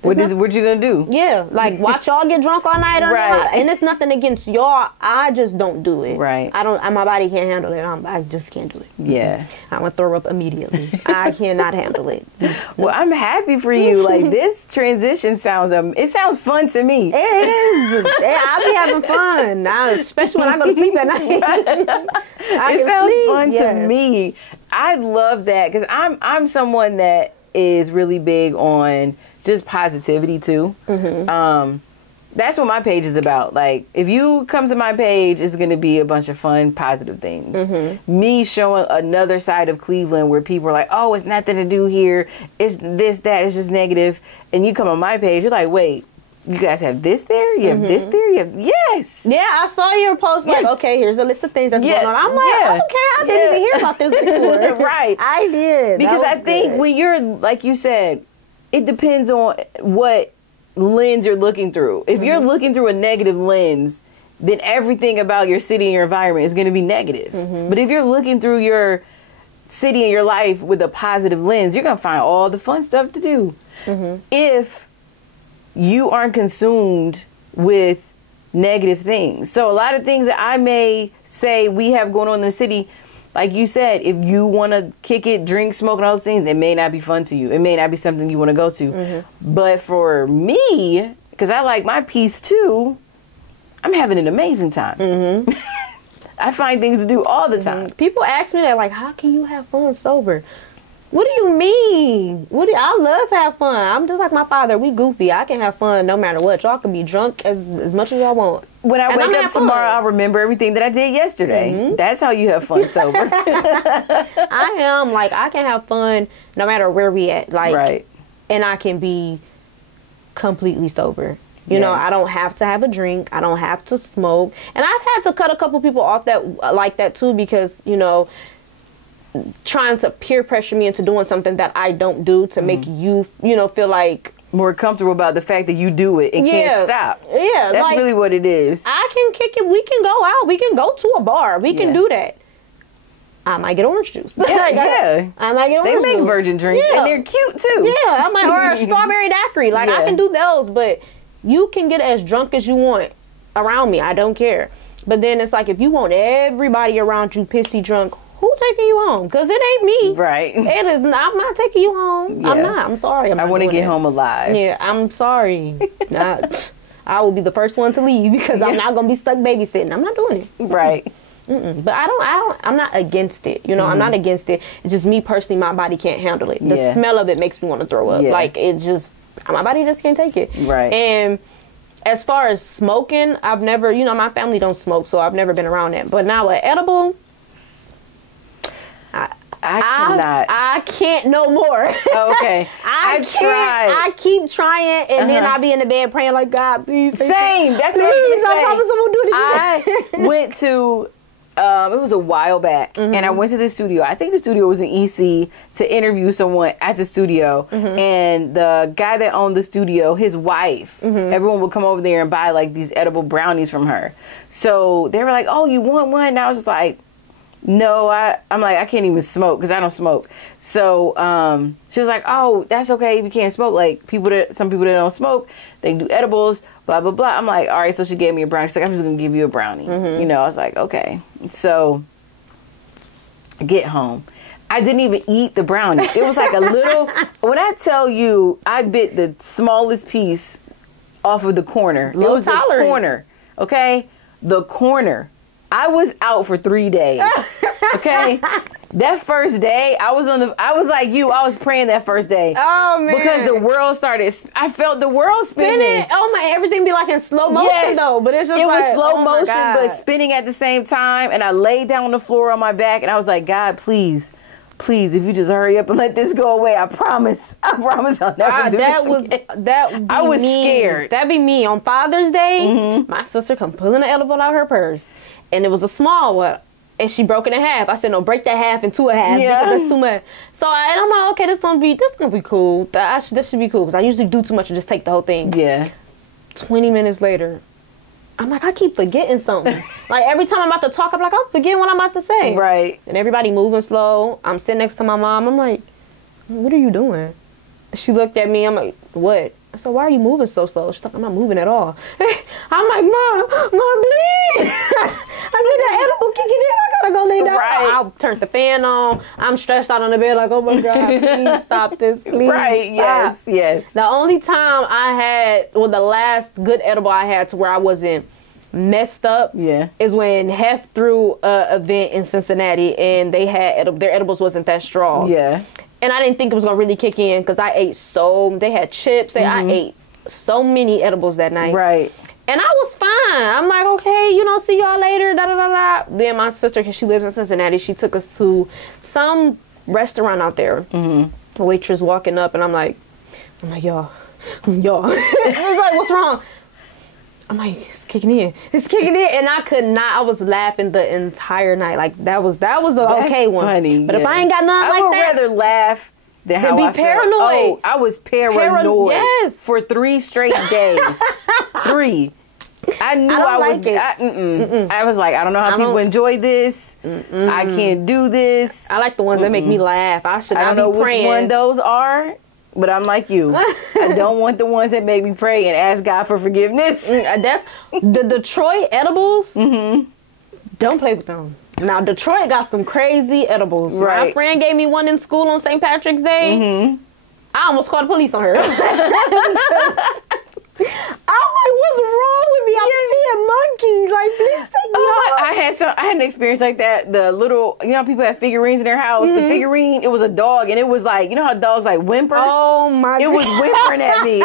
what you gonna do? Yeah, like watch y'all get drunk all night. Right. And it's nothing against y'all. I just don't do it. Right. My body can't handle it. I just can't do it. Yeah. I'm gonna throw up immediately. I cannot handle it. Well, I'm happy for you. Like, this transition sounds fun to me. It is. I'll be having fun now, especially when I go to sleep at night. It sounds fun to me. I love that, because I'm someone that is really big on just positivity too. That's what my page is about. Like, if you come to my page, it's going to be a bunch of fun, positive things. Me showing another side of Cleveland where people are like, oh, it's nothing to do here. It's this, that, it's just negative. And you come on my page, you're like, wait, you guys have this there? You have this there? You have, yes. Yeah, I saw your post, like, okay, here's a list of things that's going on. I'm like, okay, I didn't even hear about this before. Right. I did. Because I think when you're, like you said, it depends on what lens you're looking through. If you're looking through a negative lens, then everything about your city and your environment is going to be negative. But if you're looking through your city and your life with a positive lens, you're going to find all the fun stuff to do. If you aren't consumed with negative things. So a lot of things that I may say we have going on in the city, like you said, if you want to kick it, drink, smoke, and all those things, it may not be fun to you. It may not be something you want to go to. But for me, because I like my peace too, I'm having an amazing time. I find things to do all the time. People ask me that, like, how can you have fun sober? What do you mean? I love to have fun. I'm just like my father. We goofy. I can have fun no matter what. Y'all can be drunk as much as y'all want. When I wake up tomorrow, I'll remember everything that I did yesterday. That's how you have fun sober. I am. Like, I can have fun no matter where we at. Like, and I can be completely sober. You know, I don't have to have a drink. I don't have to smoke. And I've had to cut a couple people off that like that too, because, you know, trying to peer pressure me into doing something that I don't do to make you, you know, feel like more comfortable about the fact that you do it and can't stop. Yeah. That's like, really what it is. I can kick it. We can go out. We can go to a bar. We can do that. I might get orange juice. I might get orange juice. They make virgin drinks and they're cute too. Yeah. I might order a strawberry daiquiri. Like, I can do those, but you can get as drunk as you want around me. I don't care. But then it's like, if you want everybody around you pissy drunk, who taking you home? Because it ain't me. Right. It is not. I'm not taking you home. I'm not. I'm sorry. I want to get home alive. Yeah, I'm sorry. I will be the first one to leave because I'm not going to be stuck babysitting. I'm not doing it. Right. But I'm not against it. You know, I'm not against it. It's just me personally, my body can't handle it. The smell of it makes me want to throw up. Like, it just, my body just can't take it. Right. And as far as smoking, I've never, you know, my family don't smoke, so I've never been around that. But now an edible, I cannot. I can't no more. Oh, okay. I tried. I keep trying, and then I'll be in the bed praying like, God, please. Same. That's what I promise I won't do this. I went to, it was a while back, and I went to the studio. I think the studio was in EC to interview someone at the studio, and the guy that owned the studio, his wife, everyone would come over there and buy like these edible brownies from her. So they were like, "Oh, you want one?" And I was just like, no, I'm like, I can't even smoke because I don't smoke. So she was like, oh, that's okay if you can't smoke. Like, some people that don't smoke, they can do edibles, blah, blah, blah. I'm like, all right. So she gave me a brownie. She's like, I'm just going to give you a brownie. You know, I was like, okay. So I get home. I didn't even eat the brownie. It was like a little, when I tell you, I bit the smallest piece off of the corner. It was the corner. Okay? The corner. I was out for 3 days. Okay? That first day, I was like you, I was praying that first day. Oh, man. Because the world started, I felt the world spinning. Oh, my, everything be like in slow motion, though. But it's just it was slow motion, but spinning at the same time. And I laid down on the floor on my back, and I was like, God, please, if you just hurry up and let this go away, I promise I'll never do this again. I was scared. That'd be me. On Father's Day, my sister come pulling the edible out of her purse. And it was a small one. And she broke it in half. I said, no, break that half into a half because that's too much. So I'm like, okay, this gonna be cool. This should be cool because I usually do too much and just take the whole thing. Yeah. 20 minutes later, I'm like, I keep forgetting something. Like, every time I'm about to talk, I'm like, I'm forgetting what I'm about to say. Right. And everybody moving slow. I'm sitting next to my mom. I'm like, what are you doing? She looked at me. I'm like, what? I said, why are you moving so slow? She's like, I'm not moving at all. I'm like, Mom, please. I said, that edible kicking in. I gotta go lay down. Right. I'll turn the fan on. I'm stressed out on the bed like, oh my God, please stop this. Please stop. Yes. The only time I had, the last good edible I had to where I wasn't messed up is when Hef threw an event in Cincinnati and they had, their edibles wasn't that strong. Yeah. And I didn't think it was going to really kick in because I ate they had chips. I ate so many edibles that night. Right. And I was fine. I'm like, okay, see y'all later, da-da-da-da. Then my sister, because she lives in Cincinnati, she took us to some restaurant out there. The waitress walking up, and I'm like, y'all. I was like, what's wrong? I'm like, it's kicking in. And I could not. I was laughing the entire night. Like, that was the okay one. Funny, but if I ain't got nothing like that, I would rather laugh than how be I paranoid. Oh, I was paranoid for 3 straight days. 3. I knew I was. I was like, I don't know how people enjoy this. I can't do this. I like the ones that make me laugh. I don't know praying. Which one those are. But I'm like you. I don't want the ones that make me pray and ask God for forgiveness. That's the Detroit edibles. Don't play with them. Now, Detroit got some crazy edibles. Right. My friend gave me one in school on St. Patrick's Day. Mm-hmm. I almost called the police on her. I'm like, what's wrong with me? I'm seeing monkeys. Like, please take me out. I had an experience like that. The little, you know, people have figurines in their house. The figurine, it was a dog, and it was like, you know how dogs like whimper? Oh my God. It was whimpering at me.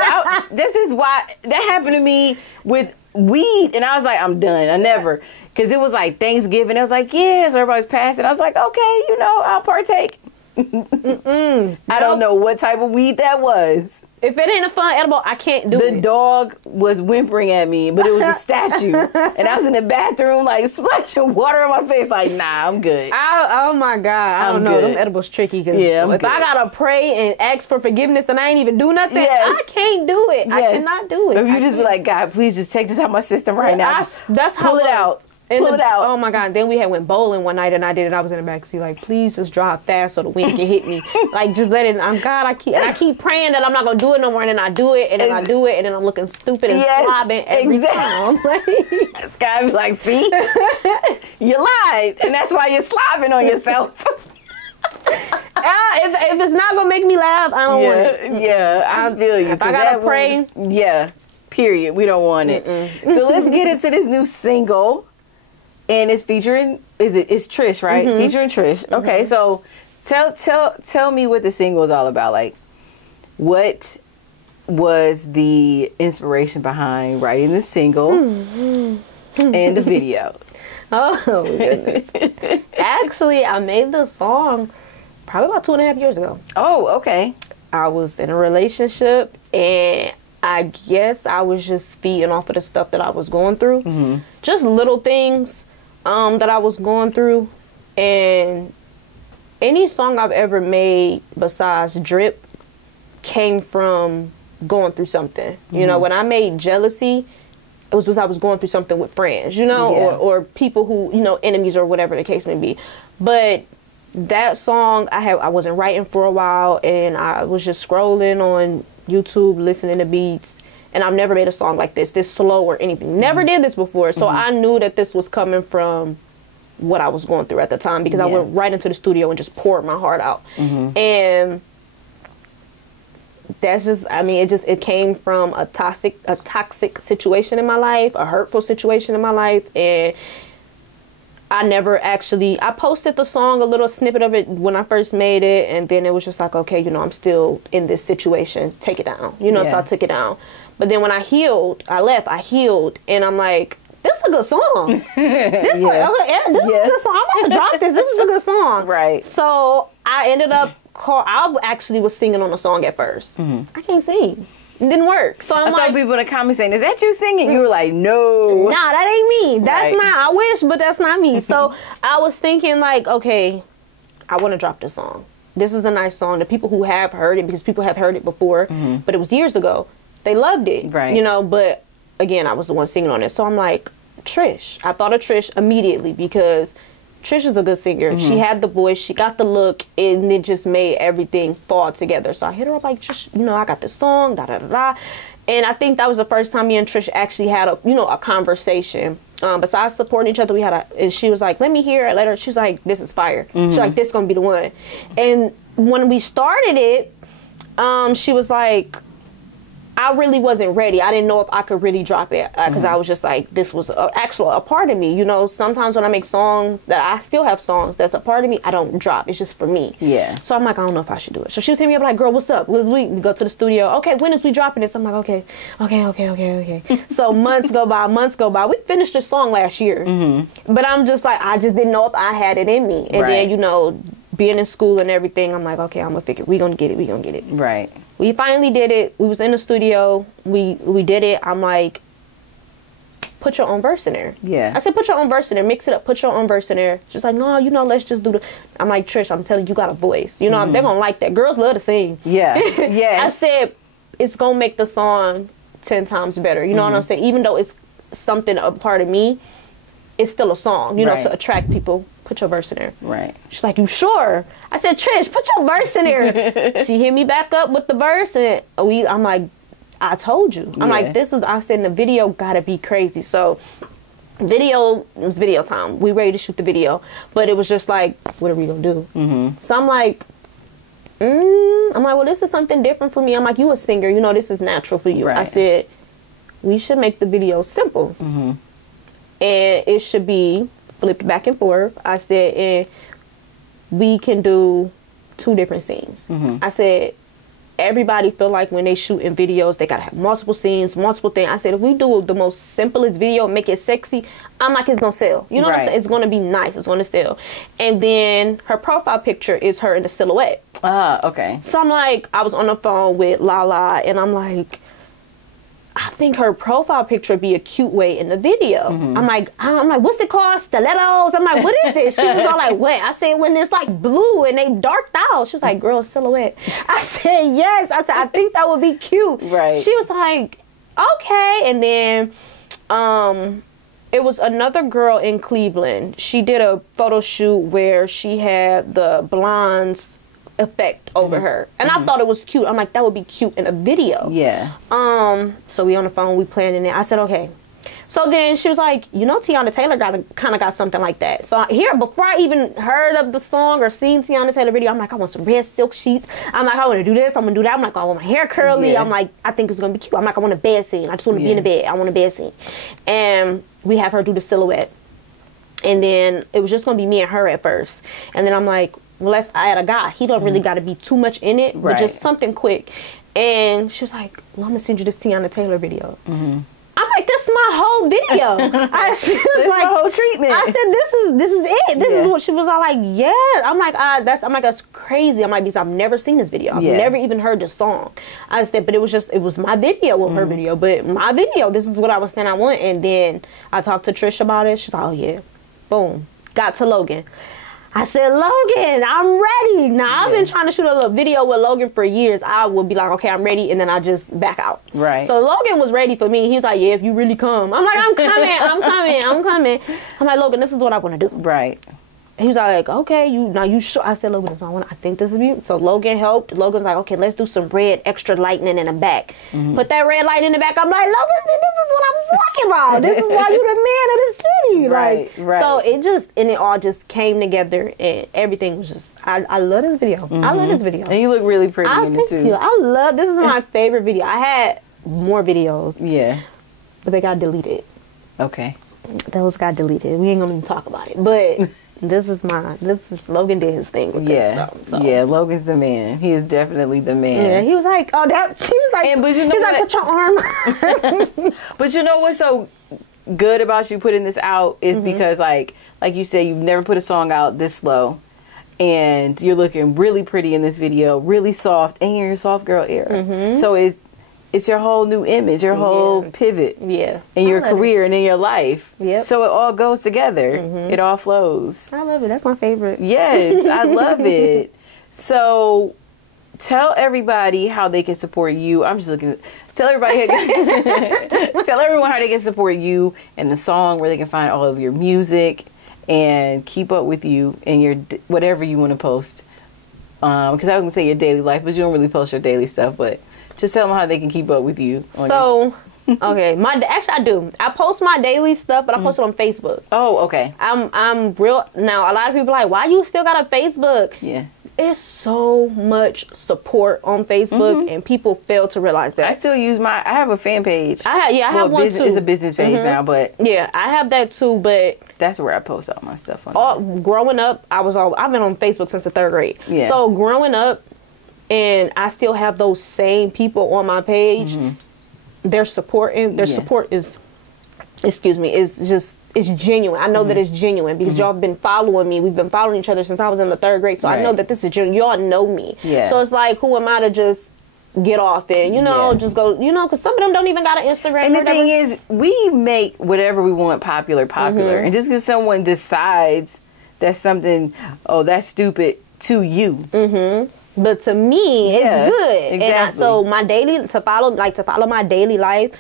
This is why that happened to me with weed, and I was like, I'm done. I never. Because it was like Thanksgiving. I was like, yeah, so everybody's passing. I was like, okay, you know, I'll partake. I don't know what type of weed that was. If it ain't a fun edible, I can't do it. The dog was whimpering at me, but it was a statue. And I was in the bathroom, like, splashing water on my face, like, nah, I'm good. Oh, my God. I don't know. Them edibles tricky. Cause if I got to pray and ask for forgiveness and I ain't even do nothing, I can't do it. I cannot do it. If you just be like, God, please just take this out of my system right now. That's how pull it out. Pull it out. Oh my God. Then we had went bowling one night and I did it. I was in the back seat like, please just drive fast so the wind can hit me. Like, just let it. I keep praying that I'm not going to do it no more. And then I do it. And then I do it. And then I'm looking stupid and slobbing every time. God be like, see? You lied. And that's why you're slobbing on yourself. If it's not going to make me laugh, I don't want it. Yeah, I feel you. If I got to pray. Period. We don't want it. So let's get into this new single. And it's featuring, it's Trish, right? Featuring Trish. Okay, so tell me what the single is all about. Like, what was the inspiration behind writing the single and the video? Oh, goodness. Actually, I made the song probably about 2.5 years ago. Oh, okay. I was in a relationship, and I guess I was just feeding off of the stuff that I was going through. Just little things that I was going through, and any song I've ever made besides Drip came from going through something. You know, when I made Jealousy, it was because I was going through something with friends, you know, or people who, you know, enemies or whatever the case may be. But that song, I wasn't writing for a while, and I was just scrolling on YouTube, listening to beats. And I've never made a song like this slow or anything. Never did this before. So I knew that this was coming from what I was going through at the time, because I went right into the studio and just poured my heart out. And that's just, I mean, it came from a toxic situation in my life, a hurtful situation in my life. And I posted the song, a little snippet of it when I first made it. And then it was just like, okay, you know, I'm still in this situation. Take it down. You know, so I took it down. But then when I healed, I healed, and I'm like, this is a good song. This is a good song. I'm about to drop this. This is a good song. Right. So I ended up, I actually was singing on the song at first. I can't sing. It didn't work. So I saw people in the comments saying, is that you singing? You were like, no. Nah, that ain't me. That's not, I wish, but that's not me. So I was thinking like, okay, I want to drop this song. This is a nice song. The people who have heard it, because people have heard it before, but it was years ago. They loved it, you know, but again, I was the one singing on it. So I'm like, Trish. I thought of Trish immediately because Trish is a good singer. She had the voice, she got the look, and it just made everything fall together. So I hit her up like, Trish, you know, I got this song, da da da da. And I think that was the first time me and Trish actually had a conversation. Besides supporting each other, and she was like, let me hear it. She was like, this is fire. She's like, this is gonna be the one. And when we started it, she was like, I really wasn't ready. I didn't know if I could really drop it because I was just like, this was actually a part of me. You know, sometimes when I make songs, that I still have songs that's a part of me, I don't drop. It's just for me. Yeah. So I'm like, I don't know if I should do it. So she was hitting me up like, girl, what's up? We go to the studio. Okay, when is we dropping this? I'm like, okay. So months go by. We finished this song last year. But I'm just like, I just didn't know if I had it in me. And then, you know, being in school and everything, I'm like, okay, I'm gonna figure, we gonna get it. Right. We finally did it. We was in the studio. We did it. I'm like, put your own verse in there. Yeah. I said, put your own verse in there. Mix it up. Put your own verse in there. She's like, no, you know, let's just do the. I'm like, Trish, I'm telling you, you got a voice. You know, they're gonna like that. Girls love to sing. Yeah. Yes. I said, it's gonna make the song 10 times better. You know what I'm saying? Even though it's something a part of me, it's still a song. You know, to attract people. Put your verse in there. Right. She's like, you sure? I said, Trish, put your verse in there. She hit me back up with the verse, and I'm like, I told you. I'm like, I said, the video gotta be crazy. So Video, it was video time. We ready to shoot the video, but it was just like, what are we gonna do? So I'm like, well, this is something different for me. I'm like, you a singer, you know, this is natural for you. Right. I said, we should make the video simple, and it should be flipped back and forth. I said, and we can do 2 different scenes. I said, everybody feel like when they shoot in videos, they gotta have multiple scenes, multiple things. I said, if we do the most simplest video, make it sexy, I'm like, it's gonna sell. You know what I'm saying? It's gonna be nice. It's gonna sell. And then her profile picture is her in the silhouette. Okay. So I'm like, I was on the phone with Lala, and I'm like, I think her profile picture would be a cute way in the video. I'm like, what's it called? Stilettos? I'm like, what is this? She was all like, what? I said, when it's like blue and they darked out. She was like, girl, silhouette. I said, yes. I said, I think that would be cute. Right. She was like, okay. And then it was another girl in Cleveland. She did a photo shoot where she had the blondes effect over her, and I thought it was cute. I'm like, that would be cute in a video. Yeah. So we on the phone, we planning it. I said, okay. So then she was like, you know, Tiana Taylor kind of got something like that. So here, before I even heard of the song or seen Tiana Taylor video, I'm like, I want some red silk sheets. I'm like, I want to do this. I'm gonna do that. I'm like, I want my hair curly. I'm like, I think it's gonna be cute. I'm like, I want a bed scene. I just want to be in the bed. I want a bed scene. And we have her do the silhouette, and then it was just gonna be me and her at first. And then I'm like, well, let's add a guy. He don't really got to be too much in it, but just something quick. And she was like, well, I'm going to send you this Tiana Taylor video. I'm like, this is my whole video. This is my whole treatment. I said, this is it. This is what she was all like, yeah. I'm like, that's crazy. I'm like, because I've never seen this video. I've never even heard the song. I said, but it was my video with her video. But my video, this is what I was saying I want. And then I talked to Trish about it. She's like, oh, yeah. Boom. Got to Logan. I said, Logan, I'm ready. Now, I've been trying to shoot a little video with Logan for years. I would be like, okay, I'm ready, and then I just back out. Right. So Logan was ready for me. He was like, yeah, if you really come. I'm like, I'm coming. I'm like, Logan, this is what I want to do. Right. He was like, okay, you sure? I said, Logan, I think this is you. So Logan helped. Logan's like, okay, let's do some red extra lightning in the back. Put that red light in the back. I'm like, Logan, this is what I'm talking about. This is why you the man of the city. Right. So it all just came together, and everything was just, I love this video. I love this video. And you look really pretty in it too. This is my favorite video. I had more videos. Yeah. But they got deleted. Okay. Those got deleted. We ain't gonna even talk about it. But this is Logan did his thing with this stuff, so. Yeah, Logan's the man. He is definitely the man. Yeah, he was like, oh, but you know he's like, put your arm. But you know what's so good about you putting this out is because like you said, you've never put a song out this slow, and you're looking really pretty in this video, really soft, and you're in your soft girl era. So it's your whole new image, your whole pivot in your career and in your life. So it all goes together. It all flows. I love it. That's my favorite. Yes, I love it. So tell everybody how they can support you. I'm just looking at, tell everybody tell everyone how they can support you and the song, where they can find all of your music and keep up with you and your whatever you want to post. Because I was gonna say your daily life, but you don't really post your daily stuff, but just tell them how they can keep up with you. Okay, actually I do. I post my daily stuff, but I post it on Facebook. Oh, okay. I'm real now. A lot of people are like, why you still got a Facebook? Yeah, it's so much support on Facebook, and people fail to realize that. I still use I have a fan page. I have one too. It's a business page now, but yeah, I have that too. But that's where I post all my stuff on. Growing up, I've been on Facebook since the 3rd grade. Yeah. So growing up. And I still have those same people on my page. Their support is, it's genuine. I know that it's genuine because y'all have been following me. We've been following each other since I was in the 3rd grade. So I know that this is genuine. Y'all know me. Yeah. So it's like, who am I to just get off and, just go, because some of them don't even got an Instagram. And the thing is, we make whatever we want popular. And just because someone decides that's something, that's stupid to you. But to me, it's good. Exactly. And so my daily, to follow my daily life,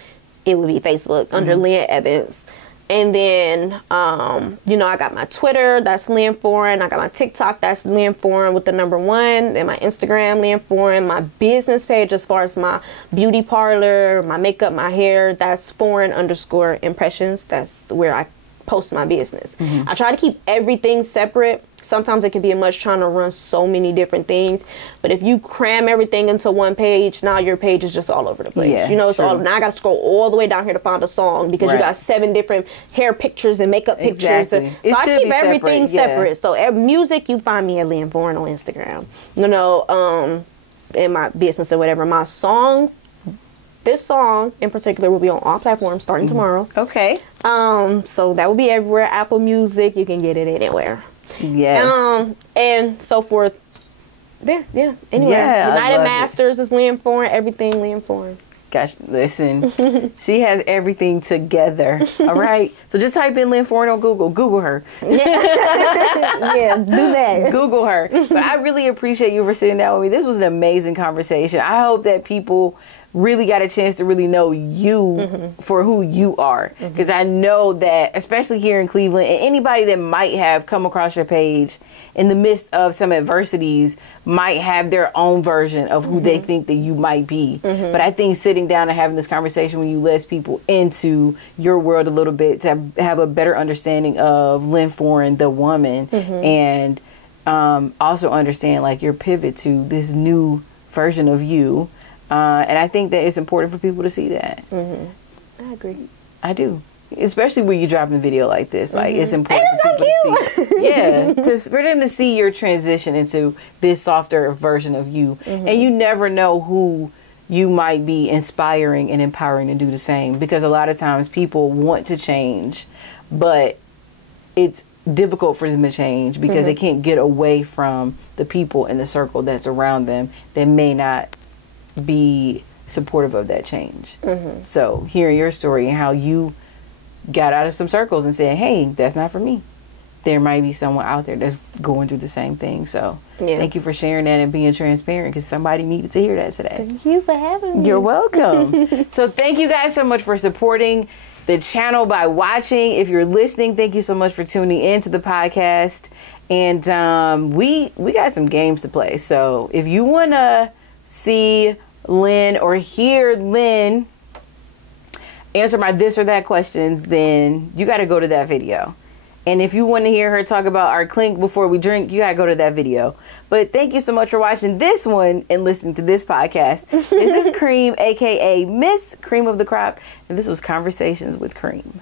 it would be Facebook under Lynn Evans. And then, I got my Twitter, that's Lynn Foreign. I got my TikTok, that's Lynn Foreign with the number 1. And my Instagram, Lynn Foreign. My business page, as far as my beauty parlor, my makeup, my hair, that's Foreign_impressions. That's where I post my business. I try to keep everything separate. Sometimes it can be much trying to run so many different things, but if you cram everything into one page, now your page is just all over the place. Yeah, you know, so now I got to scroll all the way down here to find a song because you got 7 different hair pictures and makeup pictures. So I keep everything separate. So music, you find me at Lynn Foreign on Instagram. You know, in my business or whatever. My song, this song in particular, will be on all platforms starting tomorrow. Okay. So that will be everywhere. Apple Music, you can get it anywhere. Yes. And so forth. There, anywhere. Yeah, United Masters is Lynn Foreign. Everything Lynn Foreign. Gosh, listen, she has everything together. All right. So just type in Lynn Foreign on Google. Google her. Yeah, do that. Google her. But I really appreciate you for sitting down with me. This was an amazing conversation. I hope that people really got a chance to really know you for who you are. Because I know that, especially here in Cleveland, and anybody that might have come across your page in the midst of some adversities might have their own version of who they think that you might be. But I think sitting down and having this conversation when you let people into your world a little bit to have a better understanding of Lynn Foreign, the woman, and also understand like your pivot to this new version of you. And I think that it's important for people to see that. I agree. I do. Especially when you're dropping a video like this. Like, it's important for people to see. Yeah. For them to see your transition into this softer version of you. And you never know who you might be inspiring and empowering to do the same. Because a lot of times people want to change, but it's difficult for them to change because they can't get away from the people in the circle that's around them that may not be supportive of that change. So hearing your story and how you got out of some circles and said, hey, that's not for me. There might be someone out there that's going through the same thing. So thank you for sharing that and being transparent because somebody needed to hear that today. Thank you for having me. You're welcome. So thank you guys so much for supporting the channel by watching. If you're listening, thank you so much for tuning into the podcast. And we got some games to play. So if you want to see Lynn or hear Lynn answer my this or that questions, then you got to go to that video. And if you want to hear her talk about our clink before we drink, you got to go to that video. But thank you so much for watching this one and listening to this podcast. This is Cream, aka Miss Cream of the Crop, and this was Conversations with Cream.